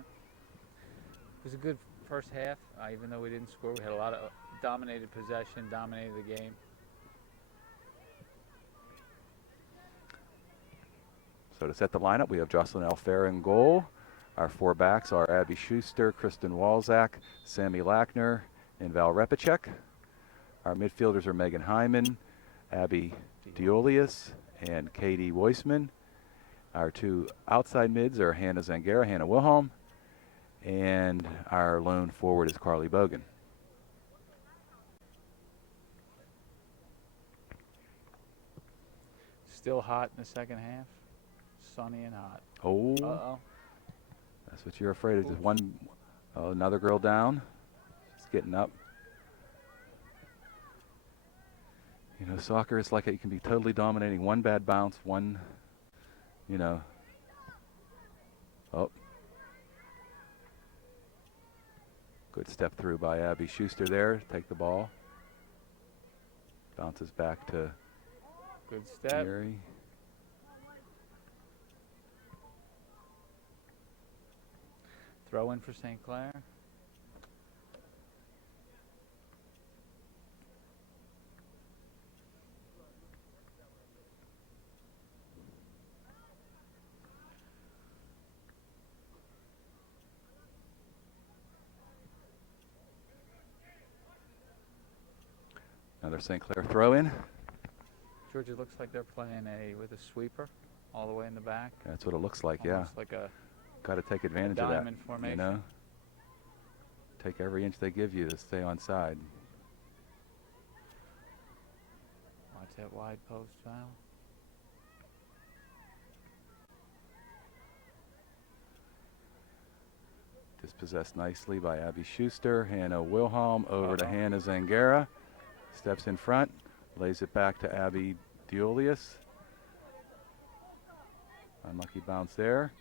It was a good first half, even though we didn't score. We had a lot of dominated possession, dominated the game. So to set the lineup, we have Jocelyn Alfera in goal. Our 4 backs are Abby Schuster, Kristen Walzak, Sammy Lackner, and Val Repicek. Our midfielders are Megan Hyman, Abby Diolius, and Katie Weissman. Our 2 outside mids are Hannah Zangara, Hannah Wilhelm, and our lone forward is Carly Bogan. Still hot in the second half. Sunny and hot. Oh, Uh-oh. that's what you're afraid of. Just another girl down. Just getting up. You know, soccer is like it can be totally dominating. One bad bounce, one, you know. Oh. Good step through by Abby Schuster there. Take the ball. Bounces back to Good step. Erie. Throw in for St. Clair. Another St. Clair throw in. George, it looks like they're playing with a sweeper all the way in the back. That's what it looks like, yeah. Almost like a Got to take advantage of that. diamond formation. You know? Take every inch they give you to stay on side. Watch that wide post foul. Dispossessed nicely by Abby Schuster. Hannah Wilhelm over to Hannah Zangara. Steps in front, lays it back to Abby Diolius. Unlucky bounce there.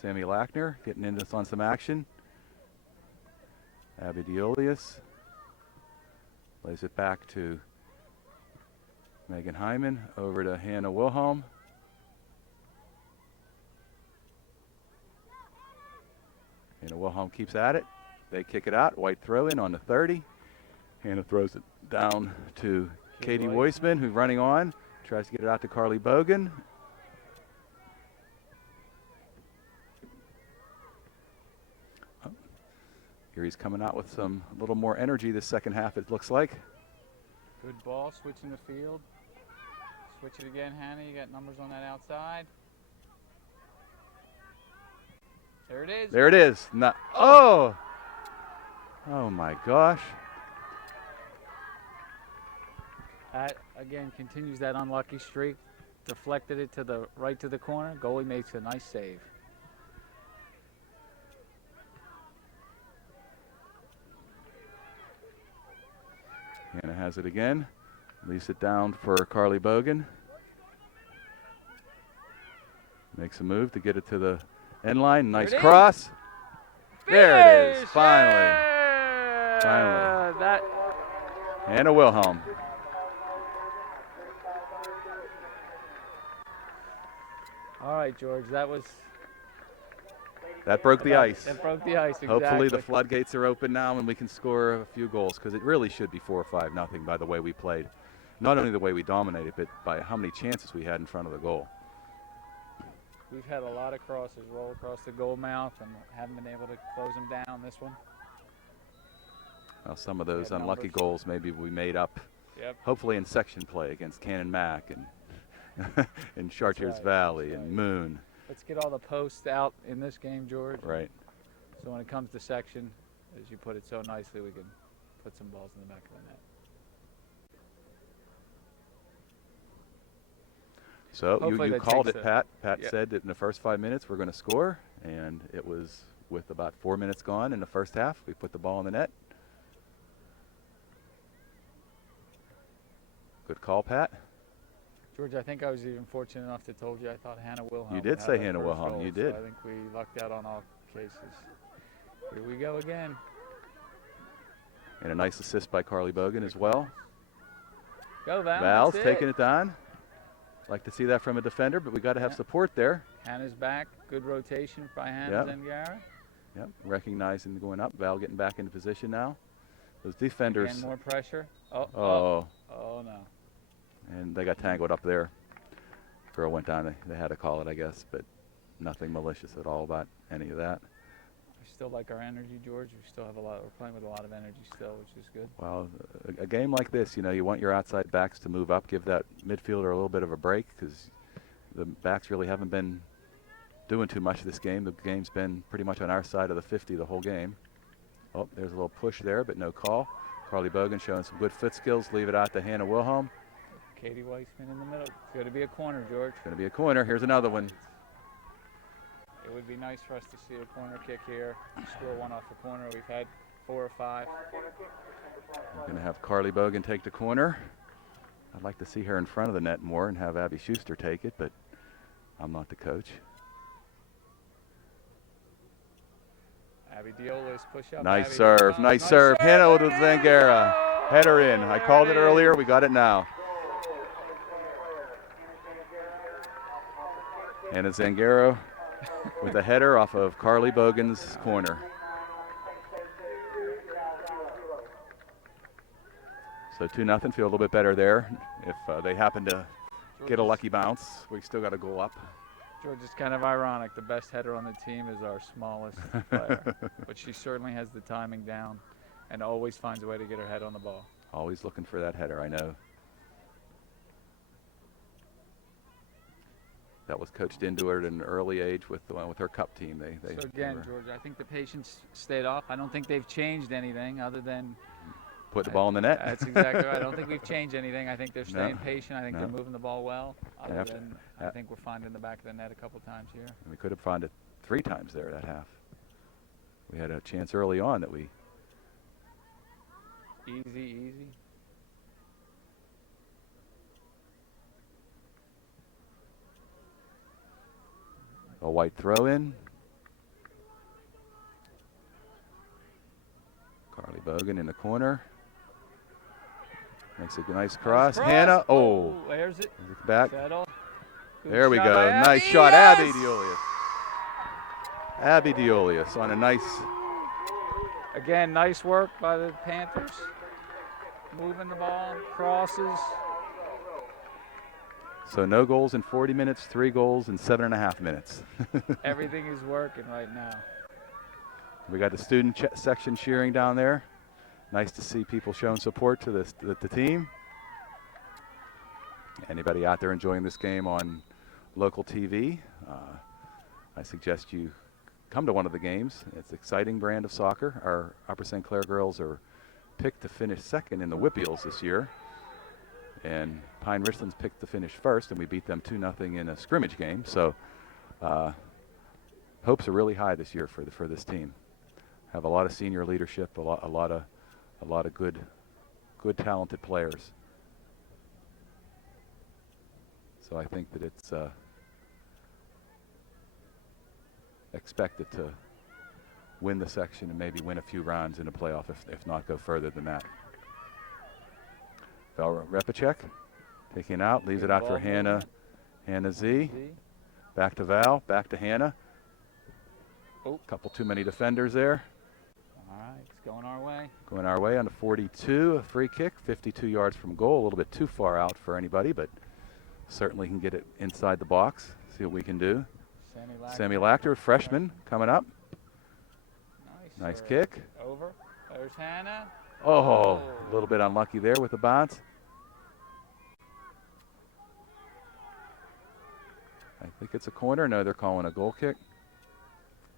Sammy Lackner getting into this on some action. Abby Diolius lays it back to Megan Hyman over to Hannah Wilhelm. Hannah Wilhelm keeps at it. They kick it out. White throw in on the 30. Hannah throws it down to Katie Weissman, who's running on. Tries to get it out to Carly Bogan. Erie's coming out with a little more energy this second half, it looks like. Good ball, switching the field. Switch it again, Hannah. You got numbers on that outside. There it is. There it is. Oh! Oh my gosh. That, again, continues that unlucky streak. Deflected it to the right to the corner. Goalie makes a nice save. Hannah has it again. Leaves it down for Carly Bogan. Makes a move to get it to the end line. Nice cross. There it is. Finally. Yeah! Finally. That. Hannah Wilhelm. All right, George. That broke the ice. That broke the ice. Exactly. Hopefully the floodgates are open now and we can score a few goals, because it really should be 4 or 5-0 by the way we played. Not only the way we dominated, but by how many chances we had in front of the goal. We've had a lot of crosses roll across the goal mouth and haven't been able to close them down. This one. Well, some of those unlucky goals maybe we made up. Yep. Hopefully in section play against Cannon Mac and in Chartiers Valley and Moon. Let's get all the posts out in this game, George. Right. So when it comes to section, as you put it so nicely, we can put some balls in the back of the net. So Hopefully you that called takes it, Pat. Pat yeah. said that in the first 5 minutes we're going to score, and it was with about 4 minutes gone in the first half. We put the ball in the net. Good call, Pat. George, I think I was even fortunate enough to told you I thought Hannah Wilhelm. You did say Hannah Wilhelm. You did. So I think we lucked out on all cases. Here we go again. And a nice assist by Carly Bogan as well. Go, Val. Val's taking it on. Like to see that from a defender, but we got to have support there. Hannah's back. Good rotation by Hannah Zangara. Yep, recognizing going up. Val getting back into position now. Those defenders. Again, more pressure. Oh no. And they got tangled up there. Girl went down. They had to call it, I guess, but nothing malicious at all about any of that. I still like our energy, George. We still have a lot. We're playing with a lot of energy still, which is good. Well, a game like this, you know, you want your outside backs to move up, give that midfielder a little bit of a break, because the backs really haven't been doing too much this game. The game's been pretty much on our side of the 50 the whole game. Oh, there's a little push there, but no call. Carly Bogan showing some good foot skills. Leave it out to Hannah Wilhelm. Katie Weissman in the middle. It's going to be a corner, George. It's going to be a corner. Here's another one. It would be nice for us to see a corner kick here. Score one off the corner. We've had 4 or 5. We're going to have Carly Bogan take the corner. I'd like to see her in front of the net more and have Abby Schuster take it, but I'm not the coach. Abby Diolis, push up. Nice Abby, serve, nice serve. Hannah with the Zangara. Header in. I called it earlier. We got it now. Hannah Zangaro with a header off of Carly Bogan's corner. So 2-0. Feel a little bit better there. If they happen to get a lucky bounce, we still got a goal up. George, it's kind of ironic. The best header on the team is our smallest player. But she certainly has the timing down and always finds a way to get her head on the ball. Always looking for that header, I know. That was coached into her at an early age with her cup team. They So again, George, I think the patience stayed off. I don't think they've changed anything other than put the ball in the net. That's exactly right. I don't think we've changed anything. I think they're staying patient. I think they're moving the ball well. Other than I think we're finding the back of the net a couple times here. And we could have found it 3 times there that half. We had a chance early on that we. Easy. A white throw in. Carly Bogan in the corner. Makes a nice cross. Hannah. Oh. There's it. Back. Settle. There we go. Nice shot. Yes! Abby Diolius. Abby Diolius on a nice. Again, nice work by the Panthers. Moving the ball. Crosses. So no goals in 40 minutes, 3 goals in 7.5 minutes. Everything is working right now. We got the student section cheering down there. Nice to see people showing support to the team. Anybody out there enjoying this game on local TV, I suggest you come to one of the games. It's an exciting brand of soccer. Our Upper St. Clair girls are picked to finish second in the Whippeals this year. And Pine Richlands picked to finish first, and we beat them 2-0 in a scrimmage game. So hopes are really high this year for this team. Have a lot of senior leadership, a lot of good talented players. So I think that it's expected to win the section and maybe win a few rounds in the playoff, if not go further than that. Val Repacek taking out, leaves it out for Hannah. Hannah Z. Back to Val, back to Hannah. Oh. Couple too many defenders there. All right, it's going our way. Going our way on the 42, a free kick, 52 yards from goal. A little bit too far out for anybody, but certainly can get it inside the box. See what we can do. Sammy Lachter, freshman, coming up. Nice kick. Over. There's Hannah. Oh, a little bit unlucky there with the bounce. I think it's a corner. No, they're calling a goal kick.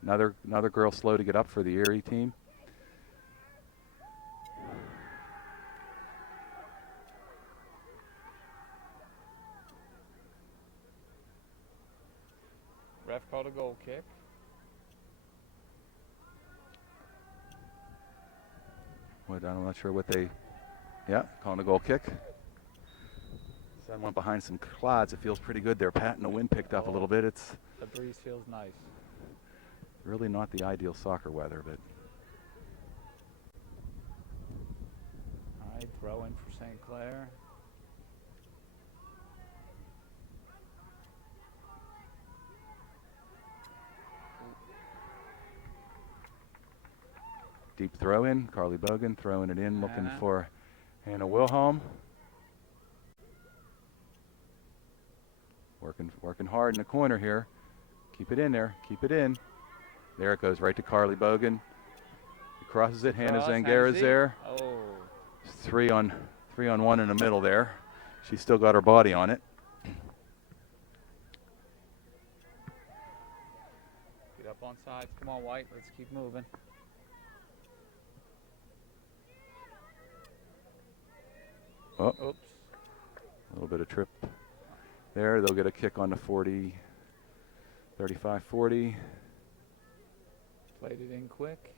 Another girl slow to get up for the Erie team. Ref called a goal kick. I'm not sure what they. Yeah, calling a goal kick. Sun went behind some clouds. It feels pretty good there, Pat, and the wind picked up a little bit. It's the breeze feels nice. Really not the ideal soccer weather, but. All right, throw in for St. Clair. Deep throw in. Carly Bogan throwing it in, looking for Hannah Wilhelm. Working hard in the corner here. Keep it in there. Keep it in. There it goes, right to Carly Bogan. He crosses it. Hannah Zangara's there. Oh. 3-on-1 in the middle there. She's still got her body on it. Get up on sides. Come on, White. Let's keep moving. Oh, Oops. a little bit of trip there. They'll get a kick on the 40, 35-40. Played it in quick.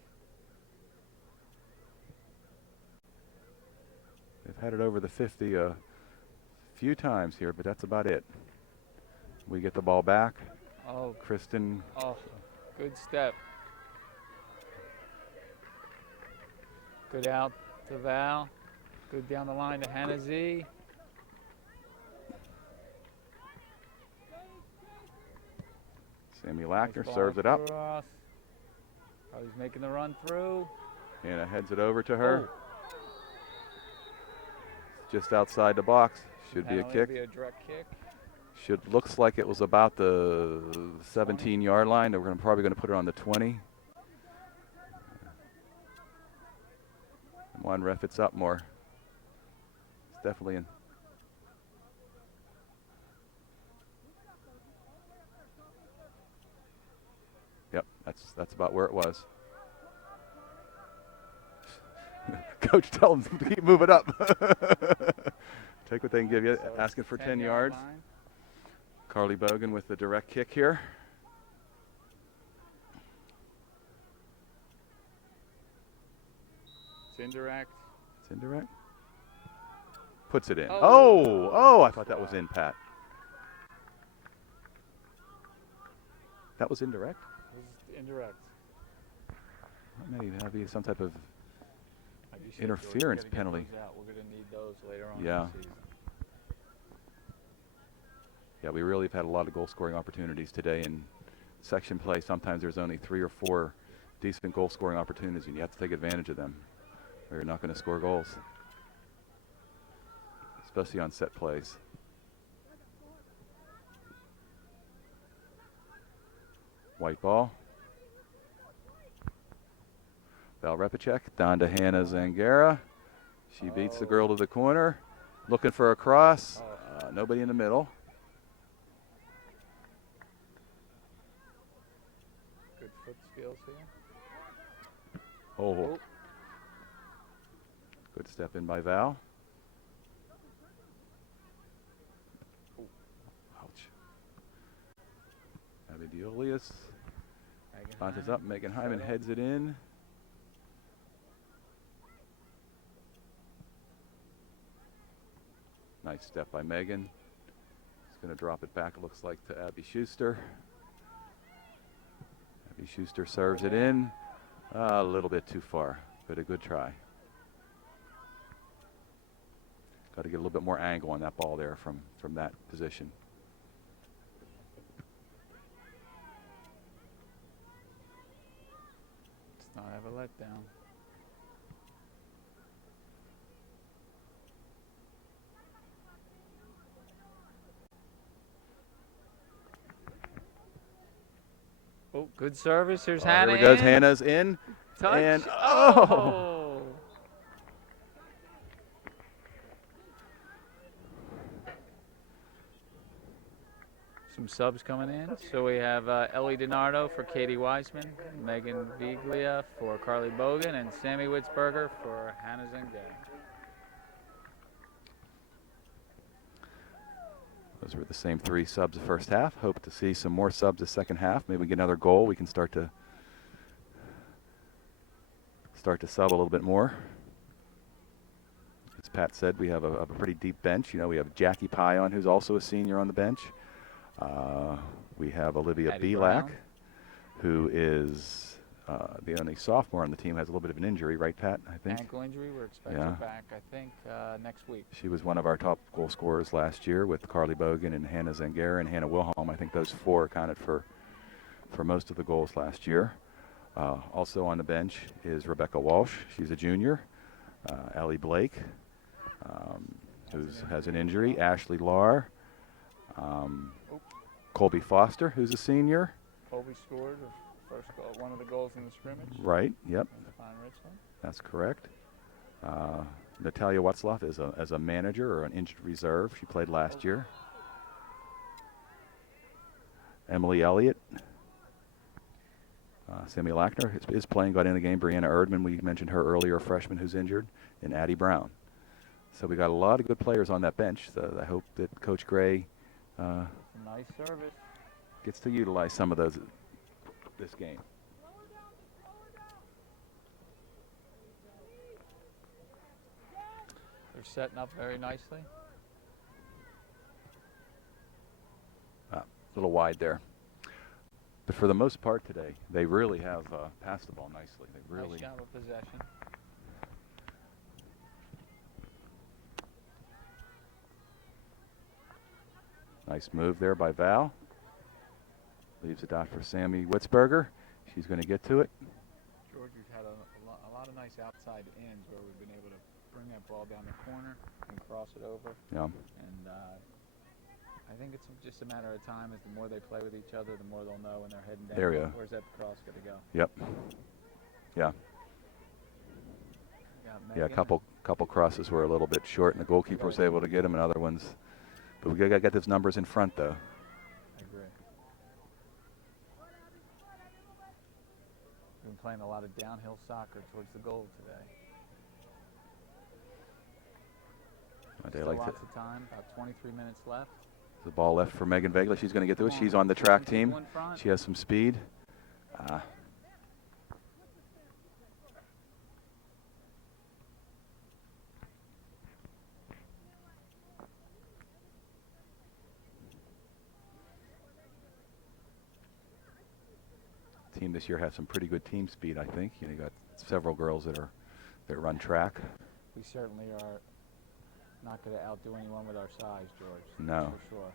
They've had it over the 50 a few times here, but that's about it. We get the ball back. Oh. Kristen. Oh, good step. Good out to Val. Good down the line to Hannah Z. Sammy Lackner Nice serves ball it up. across. Oh, he's making the run through. Hannah heads it over to her. Oh. Just outside the box. Should be a Penalty, kick. Be a direct kick. Looks like it was about the 17-yard line. We're probably going to put it on the 20. Come on, ref, it's up more. It's definitely in. Yep, that's about where it was. Coach, tell them to keep moving up. Take what they can give you. So Asking for 10 10-yard yards. line. Carly Bogan with the direct kick here. It's indirect. It's indirect. Puts it in. Oh. Oh, I thought that was in, Pat. That was indirect? It was indirect. That may have some type of Like you said, interference George, we gotta get penalty. those out. We're going to need those later on Yeah. in the season. Yeah, we really have had a lot of goal-scoring opportunities today in section play. Sometimes there's only 3 or 4 decent goal-scoring opportunities, and you have to take advantage of them, or you're not going to score goals, especially on set plays. White ball. Val Repacek down to Hannah Zangara. She beats the girl to the corner, looking for a cross. Nobody in the middle. Good foot skills here. Oh. Good step in by Val. Ouch. Abby Diolius launches up. Megan Hyman heads it in. Nice step by Megan. She's going to drop it back, it looks like, to Abby Schuster. Abby Schuster serves it in. A little bit too far, but a good try. Got to get a little bit more angle on that ball there from that position. Let's not have a letdown. Oh, good service. Here's Hannah. Here we go. Hannah's in. Touch. And oh. Some subs coming in. So we have Ellie DiNardo for Katie Wiseman, Megan Viglia for Carly Bogan, and Sammy Witzberger for Hannah Zangara. Those were the same 3 subs the first half. Hope to see some more subs the second half. Maybe we get another goal. We can start to sub a little bit more. As Pat said, we have a pretty deep bench. You know, we have Jackie Pye on, who's also a senior on the bench. We have Olivia Addie Belak, Brown. who is the only sophomore on the team, has a little bit of an injury, right, Pat? I think. Ankle injury. We're expecting Yeah. back, I think, next week. She was one of our top goal scorers last year with Carly Bogan and Hannah Zangara and Hannah Wilhelm. I think those 4 accounted for most of the goals last year. Also on the bench is Rebecca Walsh. She's a junior. Allie Blake, who has an injury. Ashley Lahr. Colby Foster, who's a senior. Colby scored the first goal, one of the goals in the scrimmage. Right, yep, Fine Richland. that's correct. Natalia Watzlaff is as a manager or an injured reserve. She played last year. Emily Elliott. Sammy Lackner is playing, got in the game. Brianna Erdman, we mentioned her earlier, a freshman who's injured, and Addie Brown. So we got a lot of good players on that bench. So I hope that Coach Gray Nice service. gets to utilize some of those this game. They're setting up very nicely. A little wide there. But for the most part today, they really have passed the ball nicely. They really. Nice job of possession. Nice move there by Val. Leaves it out for Sammy Witzberger. She's going to get to it. George, we've had a lot of nice outside ins where we've been able to bring that ball down the corner and cross it over. Yeah. And I think it's just a matter of time. As the more they play with each other, the more they'll know when they're heading down. There you go. Where's that cross going to go? Yep. Yeah. Yeah, a couple crosses were a little bit short, and the goalkeeper was able to get them, and other ones. But we got to get those numbers in front, though. I agree. We've been playing a lot of downhill soccer towards the goal today. They Still like lots of time. About 23 minutes left. the ball left for Megan Vegla. She's going to get to it. She's on the track team. She has some speed. Team this year has some pretty good team speed, I think. You got several girls that run track. We certainly are not going to outdo anyone with our size, George. No. That's for sure.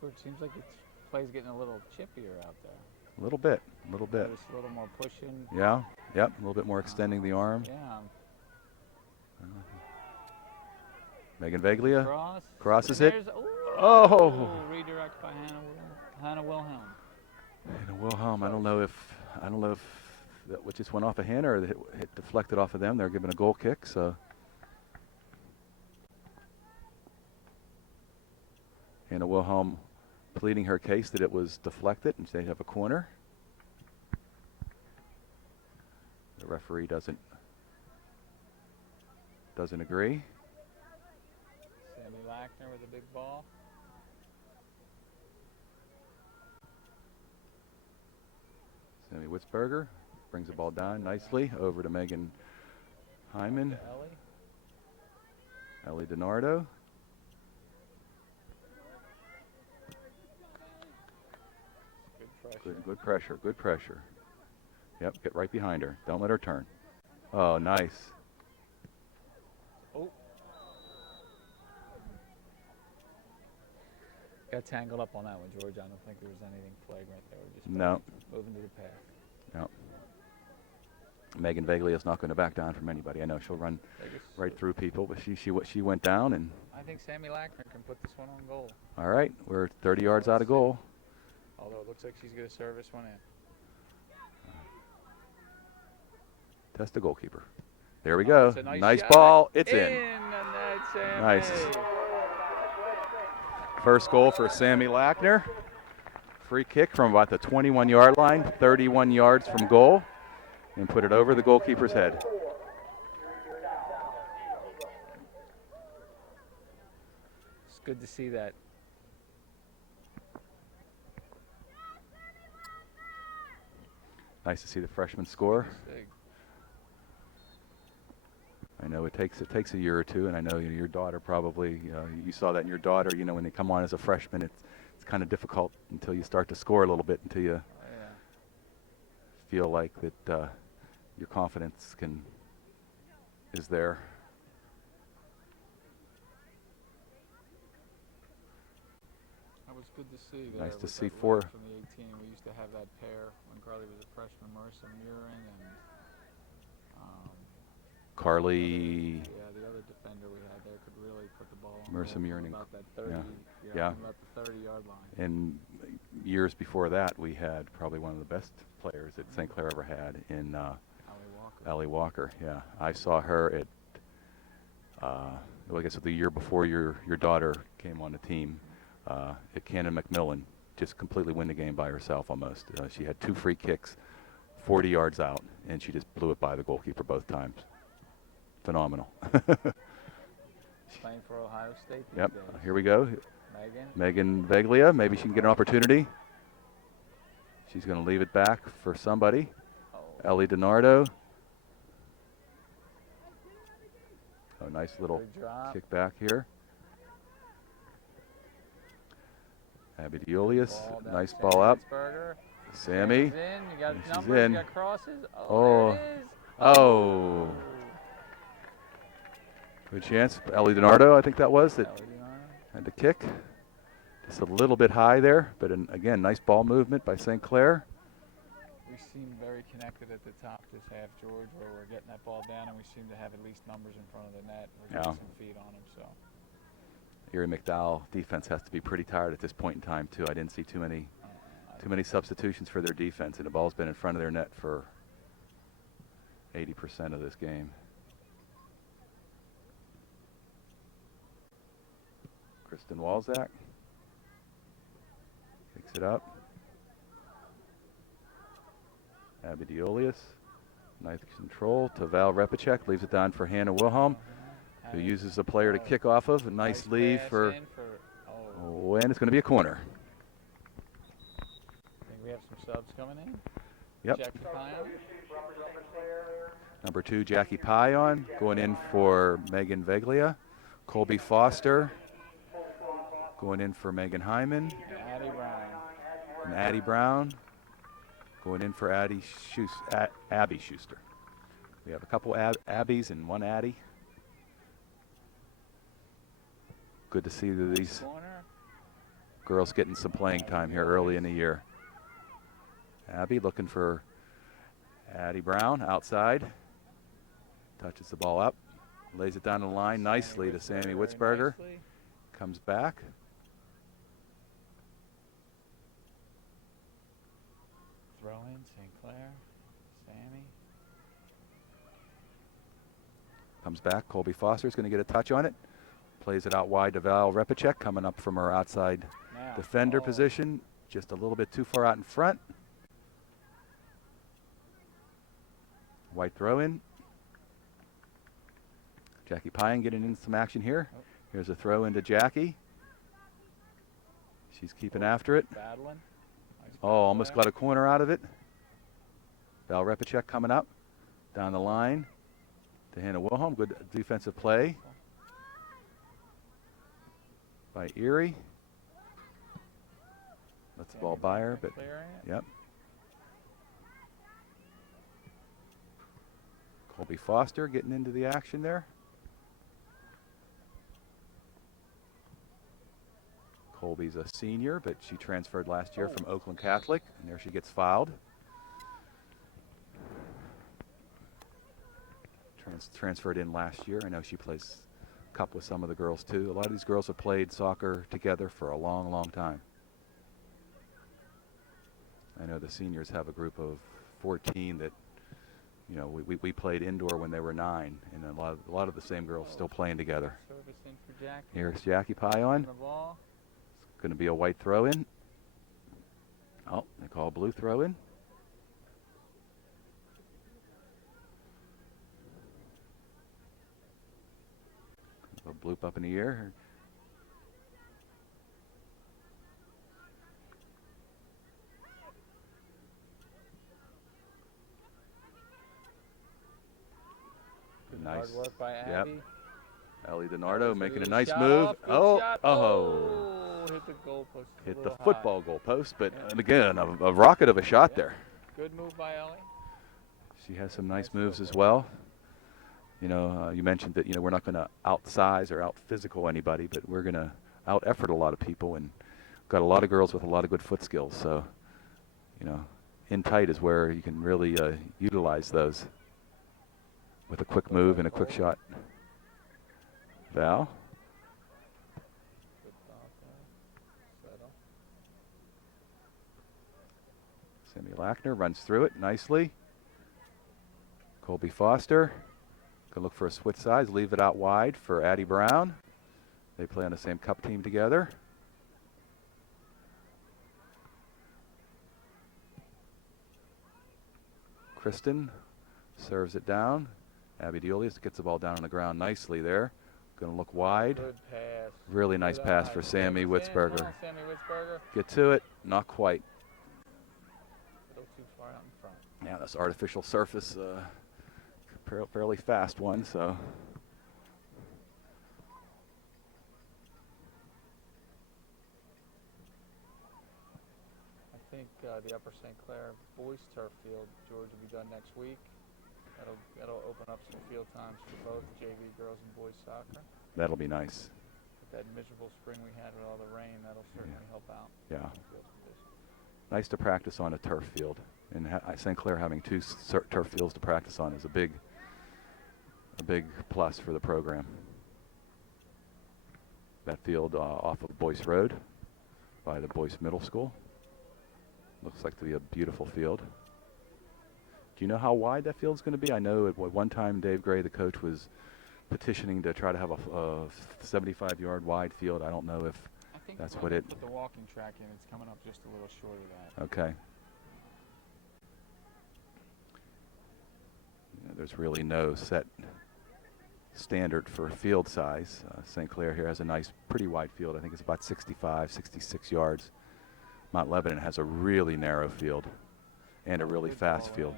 George, seems like its play's getting a little chippier out there. A little bit, a little bit. Just a little more pushing. Yeah, yep, a little bit more extending the arm. Yeah. Megan Veglia crosses And it. Oh! Redirect by Hannah Wilhelm. Hannah Wilhelm. I don't know if that just went off of Hannah or it deflected off of them. They're giving a goal kick. So Hannah Wilhelm pleading her case that it was deflected, and they have a corner. The referee doesn't agree. Sammy Lackner with a big ball. Sammy Witzberger brings the ball down nicely over to Megan Hyman. Ellie DiNardo. Good pressure, good pressure. Yep, get right behind her. Don't let her turn. Oh, nice. Oh. Got tangled up on that one, George. I don't think there was anything flagrant there. We're just moving to the pass. No. Megan Veglia is not going to back down from anybody. I know she'll run right through people, but she went down, and I think Sammy Lackner can put this one on goal. all right, we're 30 yards out of goal. Although it looks like she's going to serve this one in. Test the goalkeeper. There we go. Nice ball. It's in. Sammy. Nice. First goal for Sammy Lackner. Free kick from about the 21-yard line, 31 yards from goal, and put it over the goalkeeper's head. It's good to see that. Nice to see the freshman score. I know it takes a year or two, and I know your daughter probably you saw that in your daughter. When they come on as a freshman, it's kind of difficult until you start to score a little bit, until you feel like that your confidence is there. That was good to see. Nice to see four from the 18. We used to have that pair when Carly was a freshman, Marissa Murin and Carly Yeah, the other defender we had there could really put the ball on Mercer Murin, about that 30, yeah. about the 30-yard line. And years before that, we had probably one of the best players that St. Clair ever had in Allie Walker. Yeah, I saw her at, well, I guess the year before your daughter came on the team at Cannon McMillan, just completely win the game by herself almost. She had 2 free kicks, 40 yards out, and she just blew it by the goalkeeper both times. Phenomenal. Playing for Ohio State these Yep, days. here we go. Megan. Megan Veglia, maybe she can get an opportunity. She's going to leave it back for somebody. Oh. Ellie DiNardo. Oh, nice little kick back here. Abby DeOlius, nice ball up. Sammy. In. You got she's numbers, in. you got crosses. Oh. There it is. Oh. Good chance. Ellie DiNardo, I think that was, that had the kick. Just a little bit high there, but again, nice ball movement by St. Clair. We seem very connected at the top this half, George, where we're getting that ball down, and we seem to have at least numbers in front of the net. We're getting some feet on them, so. Erie McDowell defense has to be pretty tired at this point in time too. I didn't see too many substitutions for their defense, and the ball's been in front of their net for 80% of this game. Kristen Walzak picks it up. Abby DeOlius, nice control to Val Repicek, leaves it down for Hannah Wilhelm, who uses the player to kick off of. A nice lead for and it's going to be a corner. I think we have some subs coming in. Yep. Jackie Pion. Number 2, Jackie Pion, going in for Megan Veglia. Colby Foster going in for Megan Hyman. And Addie Brown going in for Abby Schuster. We have a couple Abbies and one Addie. Good to see these girls getting some playing time here early in the year. Abby looking for Addie Brown outside. Touches the ball up, lays it down the line nicely to Sammy Witzberger. Comes back. Throw in St. Clair, Sammy. Comes back. Colby Foster's going to get a touch on it. Plays it out wide to Val Repicek, coming up from her outside defender position. Just a little bit too far out in front. White throw in. Jackie Pion getting in some action here. Here's a throw into Jackie. She's keeping after it. Battling. Oh, almost got a corner out of it. Val Repicek coming up down the line to Hannah Wilhelm. Good defensive play by Erie. Lets the ball by her, but yep. Colby Foster getting into the action there. Colby's a senior, but she transferred last year from Oakland Catholic, and there she gets fouled. Transferred in last year. I know she plays cup with some of the girls too. A lot of these girls have played soccer together for a long, long time. I know the seniors have a group of 14 that, you know, we played indoor when they were 9, and a lot of the same girls still playing together. Service in for Jackie. Here's Jackie Pion. It's going to be a white throw in. Oh, they call a blue throw in. A bloop up in the air. Nice. Hard work by Abby. Yep. Ellie DiNardo making a nice move. Oh. Hit the goalpost. Hit the football goalpost, but again, a rocket of a shot there. Good move by Ellie. She has some nice moves as well. You know, you mentioned that, you know, we're not going to outsize or out-physical anybody, but we're going to out-effort a lot of people, and got a lot of girls with a lot of good foot skills. So, you know, in tight is where you can really utilize those. with a quick move and a quick shot. Val. Good thought there. Settle. Sammy Lackner runs through it nicely. Colby Foster can look for a switch sides, leave it out wide for Addie Brown. They play on the same cup team together. Kristen serves it down. Abby Diolius gets the ball down on the ground nicely there. Going to look wide. Good pass. Really nice Good pass eye. for Sammy Witzberger. Come on, Sammy Witzberger. Get to it, not quite. A little too far out in front. Yeah, this artificial surface, fairly fast one, so. I think the Upper St. Clair boys turf field, George, will be done next week. That'll open up some field times for both JV girls and boys soccer. That'll be nice. With that miserable spring we had with all the rain, that'll certainly help out. Yeah. Nice to practice on a turf field. And St. Clair having two turf fields to practice on is a big plus for the program. That field off of Boyce Road by the Boyce Middle School. Looks like to be a beautiful field. Do you know how wide that field's going to be? I know at one time Dave Gray, the coach, was petitioning to try to have a 75-yard wide field. I don't know if that's what it. Put the walking track in. It's coming up just a little short of that. Okay. There's really no set standard for field size. St. Clair here has a nice, pretty wide field. I think it's about 65, 66 yards. Mount Lebanon has a really narrow field and a really fast field.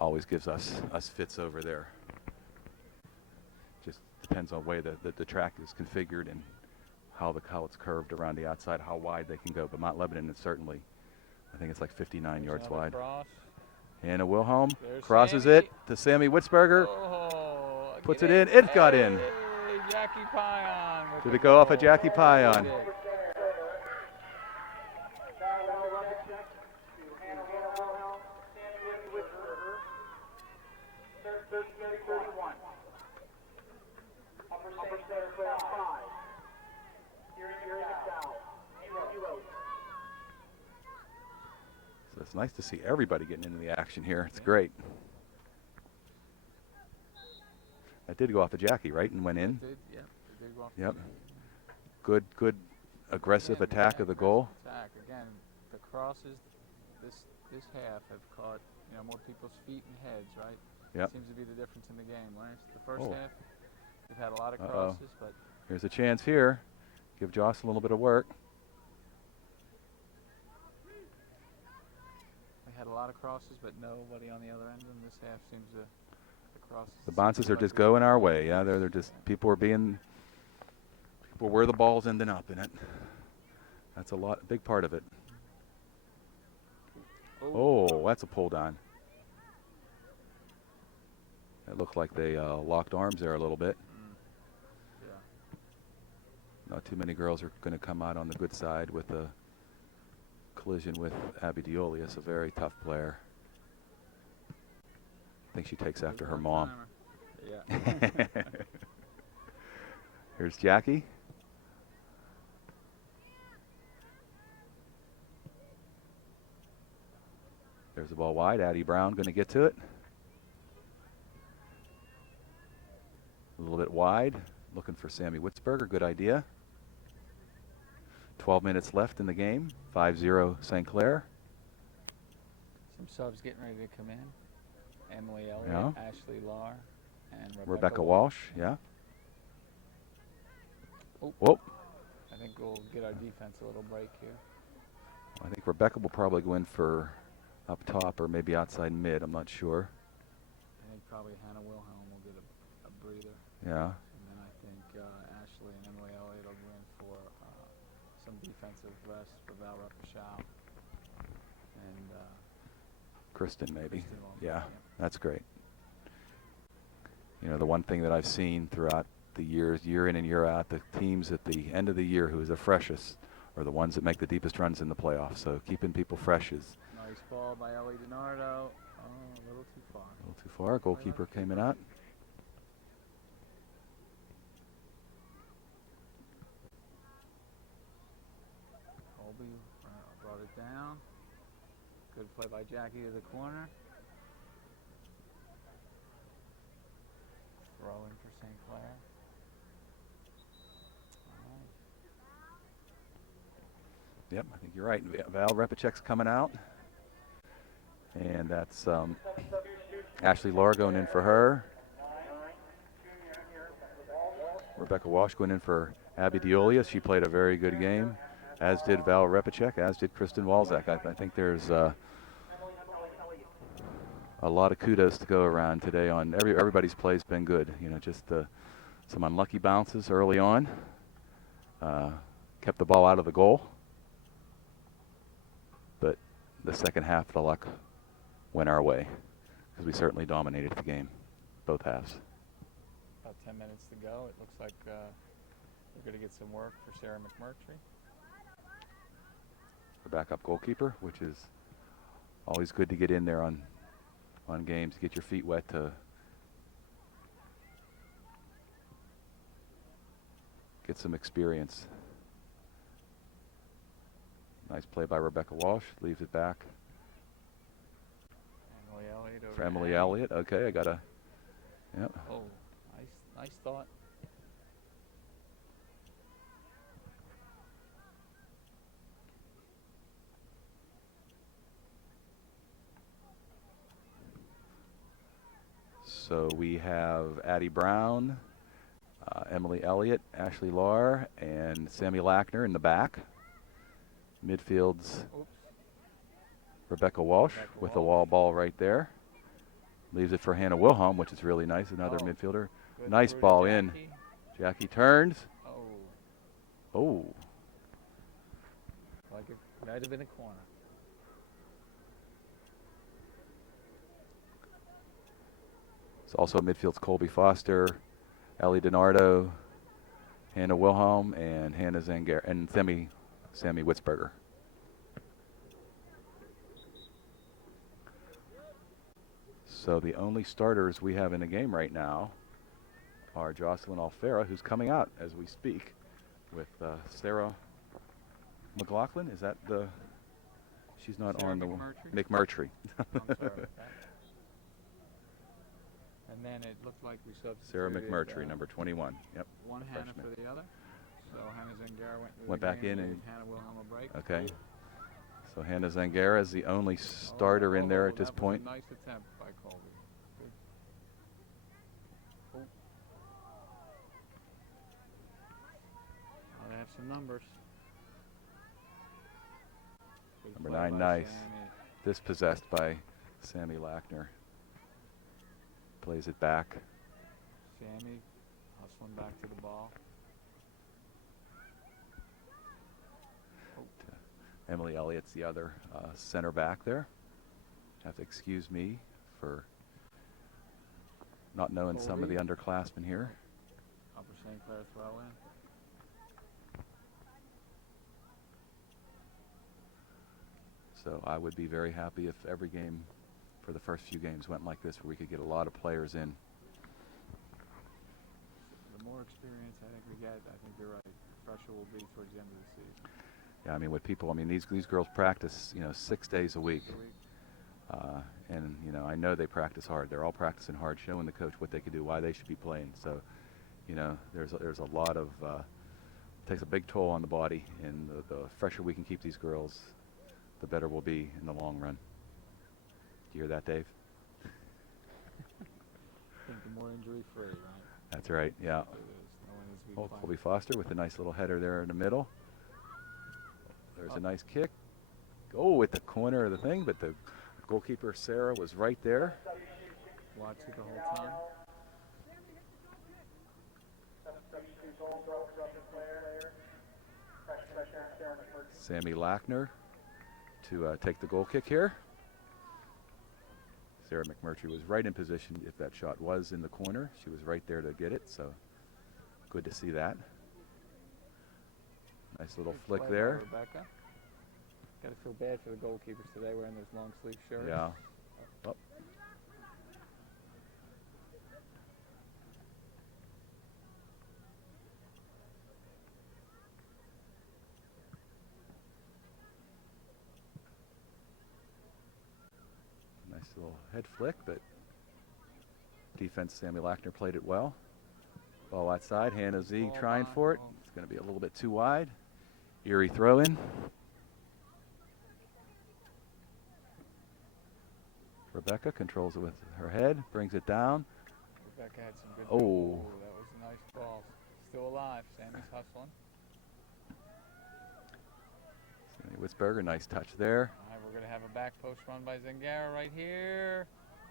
Always gives us fits over there. Just depends on the way the track is configured and how it's curved around the outside, how wide they can go. But Mount Lebanon is certainly, I think it's like 59 yards wide. Cross. Anna Wilhelm There's crosses Sammy. it to Sammy Witzberger. Oh, Puts it in. It got in. Hey, Jackie Pion. Did it go off of Jackie Pion? So it's nice to see everybody getting into the action here. It's great. That did go off of Jackie, right, and went in. It did, yeah. It did go off. Yep. Good aggressive attack of the goal. Attack. Again, the crosses this half have caught more people's feet and heads, right? Yep. Seems to be the difference in the game. Lawrence, the first Oh. half, we've had a lot of crosses, but Here's a chance here. Give Joss a little bit of work. we had a lot of crosses, but nobody on the other end. And this half seems to the crosses. The bounces are just going our way. Yeah, they're just people where the ball's ending up in it. That's a big part of it. Oh, that's a pull down. It looked like they locked arms there a little bit. Yeah. Not too many girls are going to come out on the good side with a collision with Abby Diolius, a very tough player. I think she takes after her mom. Yeah. Here's Jackie. There's the ball wide. Addie Brown going to get to it. A little bit wide. Looking for Sammy Witzberger. Good idea. 12 minutes left in the game. 5-0 St. Clair. Some subs getting ready to come in. Emily Elliott, Yeah. Ashley Lahr, and Rebecca Walsh. Yeah. Oh. Whoop. I think we'll get our defense a little break here. I think Rebecca will probably go in for up top or maybe outside mid. I'm not sure. I think probably Hannah Wilhelm will get a breather. Yeah. And then I think Ashley and Emily Elliott will go in for some defensive rest for Val Rapachal. And Kristen maybe. Kristen will- Yeah, that's great. You know, the one thing that I've seen throughout the years, year in and year out, the teams at the end of the year who is the freshest are the ones that make the deepest runs in the playoffs. So keeping people fresh is. Nice ball by Ellie DiNardo. Oh, a little little too far. A little too far. Goalkeeper came in out. Colby brought it down. Good play by Jackie to the corner. Throw in for St. Clair. Yep, I think you're right. Val Repicek's coming out. And that's Ashley Laura going in for her. Rebecca Walsh going in for Abby Diolia. She played a very good game, as did Val Repicek, as did Kristen Walzak. I think there's a lot of kudos to go around today on everybody's play's been good. You know, just some unlucky bounces early on. Kept the ball out of the goal. But the second half, the luck went our way because we certainly dominated the game, both halves. About 10 minutes to go. It looks like we're going to get some work for Sarah McMurtry. The backup goalkeeper, which is always good to get in there on games, get your feet wet to get some experience. Nice play by Rebecca Walsh, leaves it back Emily Elliott over for Emily to Elliott. Okay, I gotta, yep. Oh, nice thought. So we have Addie Brown, Emily Elliott, Ashley Lahr, and Sammy Lackner in the back. Midfield's Oops. Rebecca Walsh with the wall ball right there. Leaves it for Hannah Wilhelm, which is really nice, another midfielder. Good Nice through to ball Jackie. in. Jackie turns. Oh, Oh, like it might have been a corner. it's also midfield's Colby Foster, Ellie DiNardo, Hannah Wilhelm, and Hannah Zanger, and Sammy Witzberger. So the only starters we have in the game right now are Jocelyn Alfera, who's coming out as we speak, with Sarah McLaughlin. Is that the? She's not Sarah on the McMurtry? McMurtry. I'm sorry. Okay. And then it looked like we substituted Sarah McMurtry, number 21. Yep. one a Hannah freshman. for the other. So Hannah Zangara went Went back in and- gave Hannah Wilhelm a break. Okay. So Hannah Zangara is the only starter in there at this that was point. a nice attempt by Colby. Good. Oh. Now they have some numbers. Good Number play 9, by nice. Sammy. Dispossessed by Sammy Lackner. Plays it back. Sammy hustling back to the ball. Emily Elliott's the other center back there. Have to excuse me for not knowing some of the underclassmen here. Upper St. Clair throw in. So I would be very happy if every game for the first few games went like this, where we could get a lot of players in. The more experience I think we get, I think you're right. The fresher will be towards the end of the season. Yeah, I mean, with people, I mean, these girls practice, 6 days a week. And, I know they practice hard. They're all practicing hard, showing the coach what they can do, why they should be playing. So, there's a lot of, takes a big toll on the body. And the fresher we can keep these girls, the better we'll be in the long run. Do you hear that, Dave? I think the more injury-free, right? That's right, yeah. No one needs to be Oh, playing. Colby Foster with a nice little header there in the middle. There's a nice kick. Oh, at the corner of the thing, but the goalkeeper, Sarah, was right there. Watch it the whole time. Sammy Lackner to take the goal kick here. Sarah McMurtry was right in position. If that shot was in the corner, she was right there to get it, so good to see that. Nice little Good flick play by there. Rebecca. Got to feel bad for the goalkeepers today wearing those long sleeve shirts. Yeah. Oh, Nice little head flick, but defense, Sammy Lackner played it well. Ball outside, Hannah Z Ball trying behind. for it. Oh. It's going to be a little bit too wide. Erie throw in. Rebecca controls it with her head, brings it down. Rebecca had some good. Oh. That was a nice ball. Still alive. Sammy's hustling. Sammy Witzberger, nice touch there. All right, we're gonna have a back post run by Zangara right here.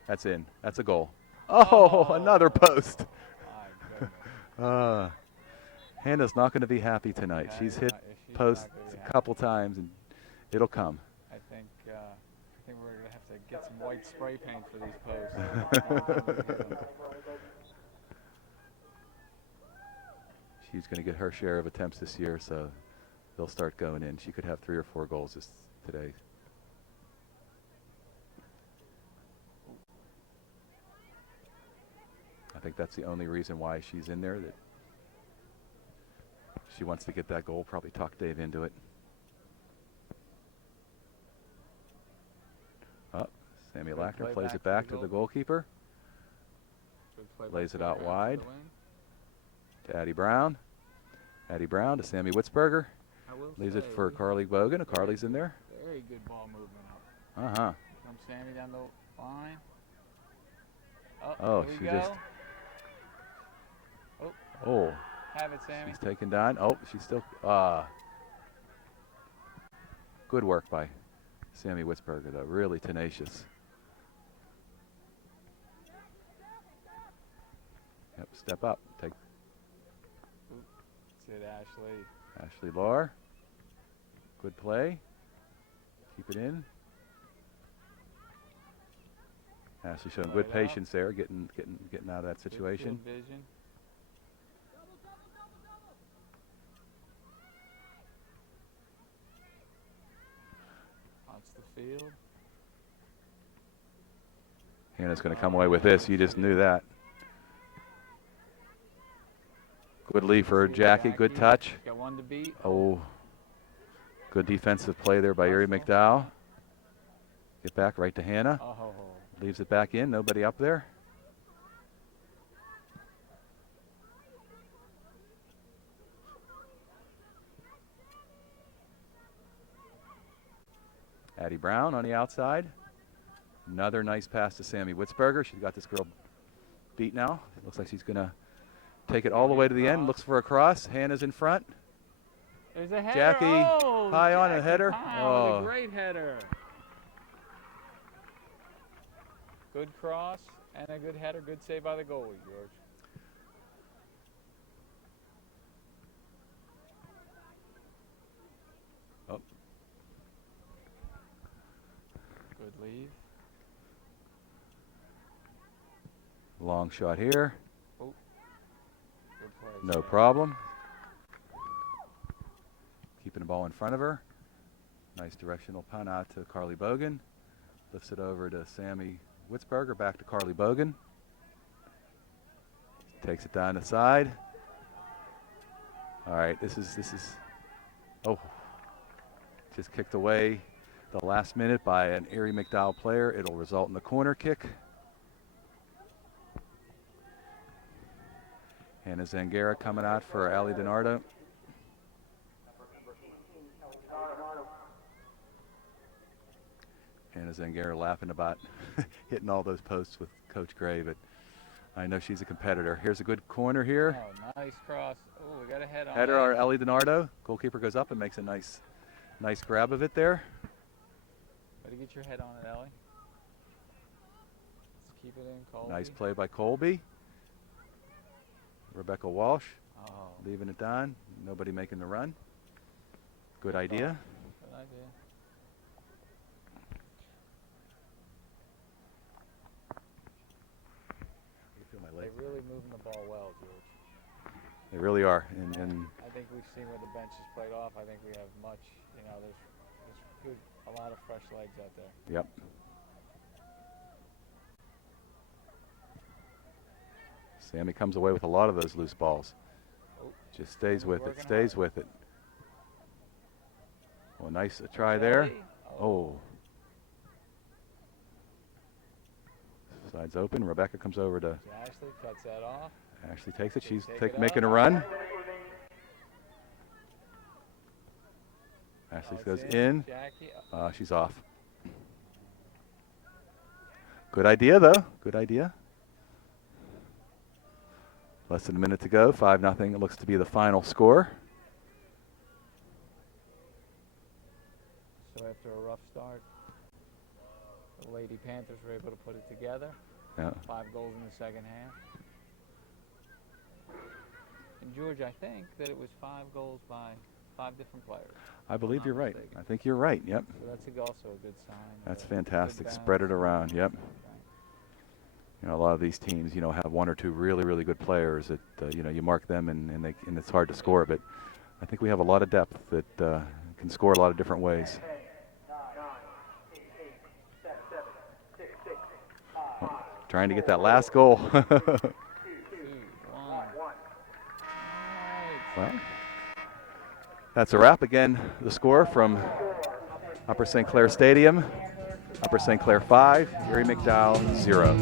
That's in. That's a goal. Oh, another post. My goodness. Hannah's not going to be happy tonight. Yeah, She's she's hit not gonna be posts happy. a couple times, and it'll come. I think we're gonna have to get some white spray paint for these posts. She's going to get her share of attempts this year, so they'll start going in. She could have 3 or 4 goals today. I think that's the only reason why she's in there, that she wants to get that goal, probably talk Dave into it. Sammy Good Lackner play plays back it back to the goalkeeper. Lays it out wide to Addie Brown. Addie Brown to Sammy Witzberger. Leaves it for Carly Bogan. Carly's in there. Very good ball movement up. Uh-huh. From Sammy down the line. Oh, here we she go. just... Oh, Have it, Sammy. she's taken down. Oh, she's still... Good work by Sammy Witzberger, though. Really tenacious. Yep, step up. Take That's it, Ashley. Ashley Lahr. Good play. Keep it in. Ashley showing good Play it out. patience there, getting out of that situation. Good vision. That's the field. Hannah's going to come away with this. You just knew that. Good lead for Jackie. Good touch. Got one to beat. Oh, good defensive play there by Erie McDowell. Get back right to Hannah. Oh. Leaves it back in. Nobody up there. Addie Brown on the outside. Another nice pass to Sammy Witzberger. She's got this girl beat now. It looks like she's going to take it all the way to the end. Looks for a cross. Hannah's in front. There's a header. Jackie Oh, high on a Jackie header. Pyle Oh. with a great header. Good cross and a good header. Good save by the goalie, George. Oh. Good lead. Long shot here. Good play. No Sam. problem. Keeping the ball in front of her. Nice directional punt out to Carly Bogan. Lifts it over to Sammy Witzberger. Back to Carly Bogan. Takes it down the side. All right, this is. Oh, just kicked away the last minute by an Erie McDowell player. It'll result in a corner kick. Hannah Zangara coming out for Ali DiNardo. Hannah Zangara laughing about hitting all those posts with Coach Gray, but I know she's a competitor. Here's a good corner here. Oh, nice cross. Oh, we got a head on Header it. or Ali DiNardo. Goalkeeper goes up and makes a nice grab of it there. Way to get your head on it, Ellie. Let's keep it in, Colby. Nice play by Colby. Rebecca Walsh Oh, leaving it down. Nobody making the run. Good idea. good idea. They're really moving the ball well, George. They really are. And I think we've seen where the bench is played off. I think we have much, there's a lot of fresh legs out there. yep. Sammy comes away with a lot of those loose balls. Oh, Just stays with it, working stays hard. with it. Well, nice try there. Ellie. Oh. Side's open. Rebecca comes over to Ashley cuts that off. Ashley takes it. She's Take it making a up. run. Ashley It's goes in. Jackie. She's off. Good idea, though. Good idea. Less than a minute to go. 5-0. It looks to be the final score. So after a rough start, the Lady Panthers were able to put it together. Yeah. 5 goals in the second half. And George, I think that it was 5 goals by 5 different players. I believe I'm you're not right. mistaken. I think you're right. Yep. So that's also a good sign. That's Good fantastic. balance. Spread it around. Yep. Right. You know, a lot of these teams, you know, have 1 or 2 really, really good players that, you know, you mark them and it's hard to score. But I think we have a lot of depth that can score a lot of different ways. Well, trying to get that last goal. 2, 1. Well, that's a wrap. Again, the score from Upper St. Clair Stadium. Upper St. Clair 5, Erie McDowell 0.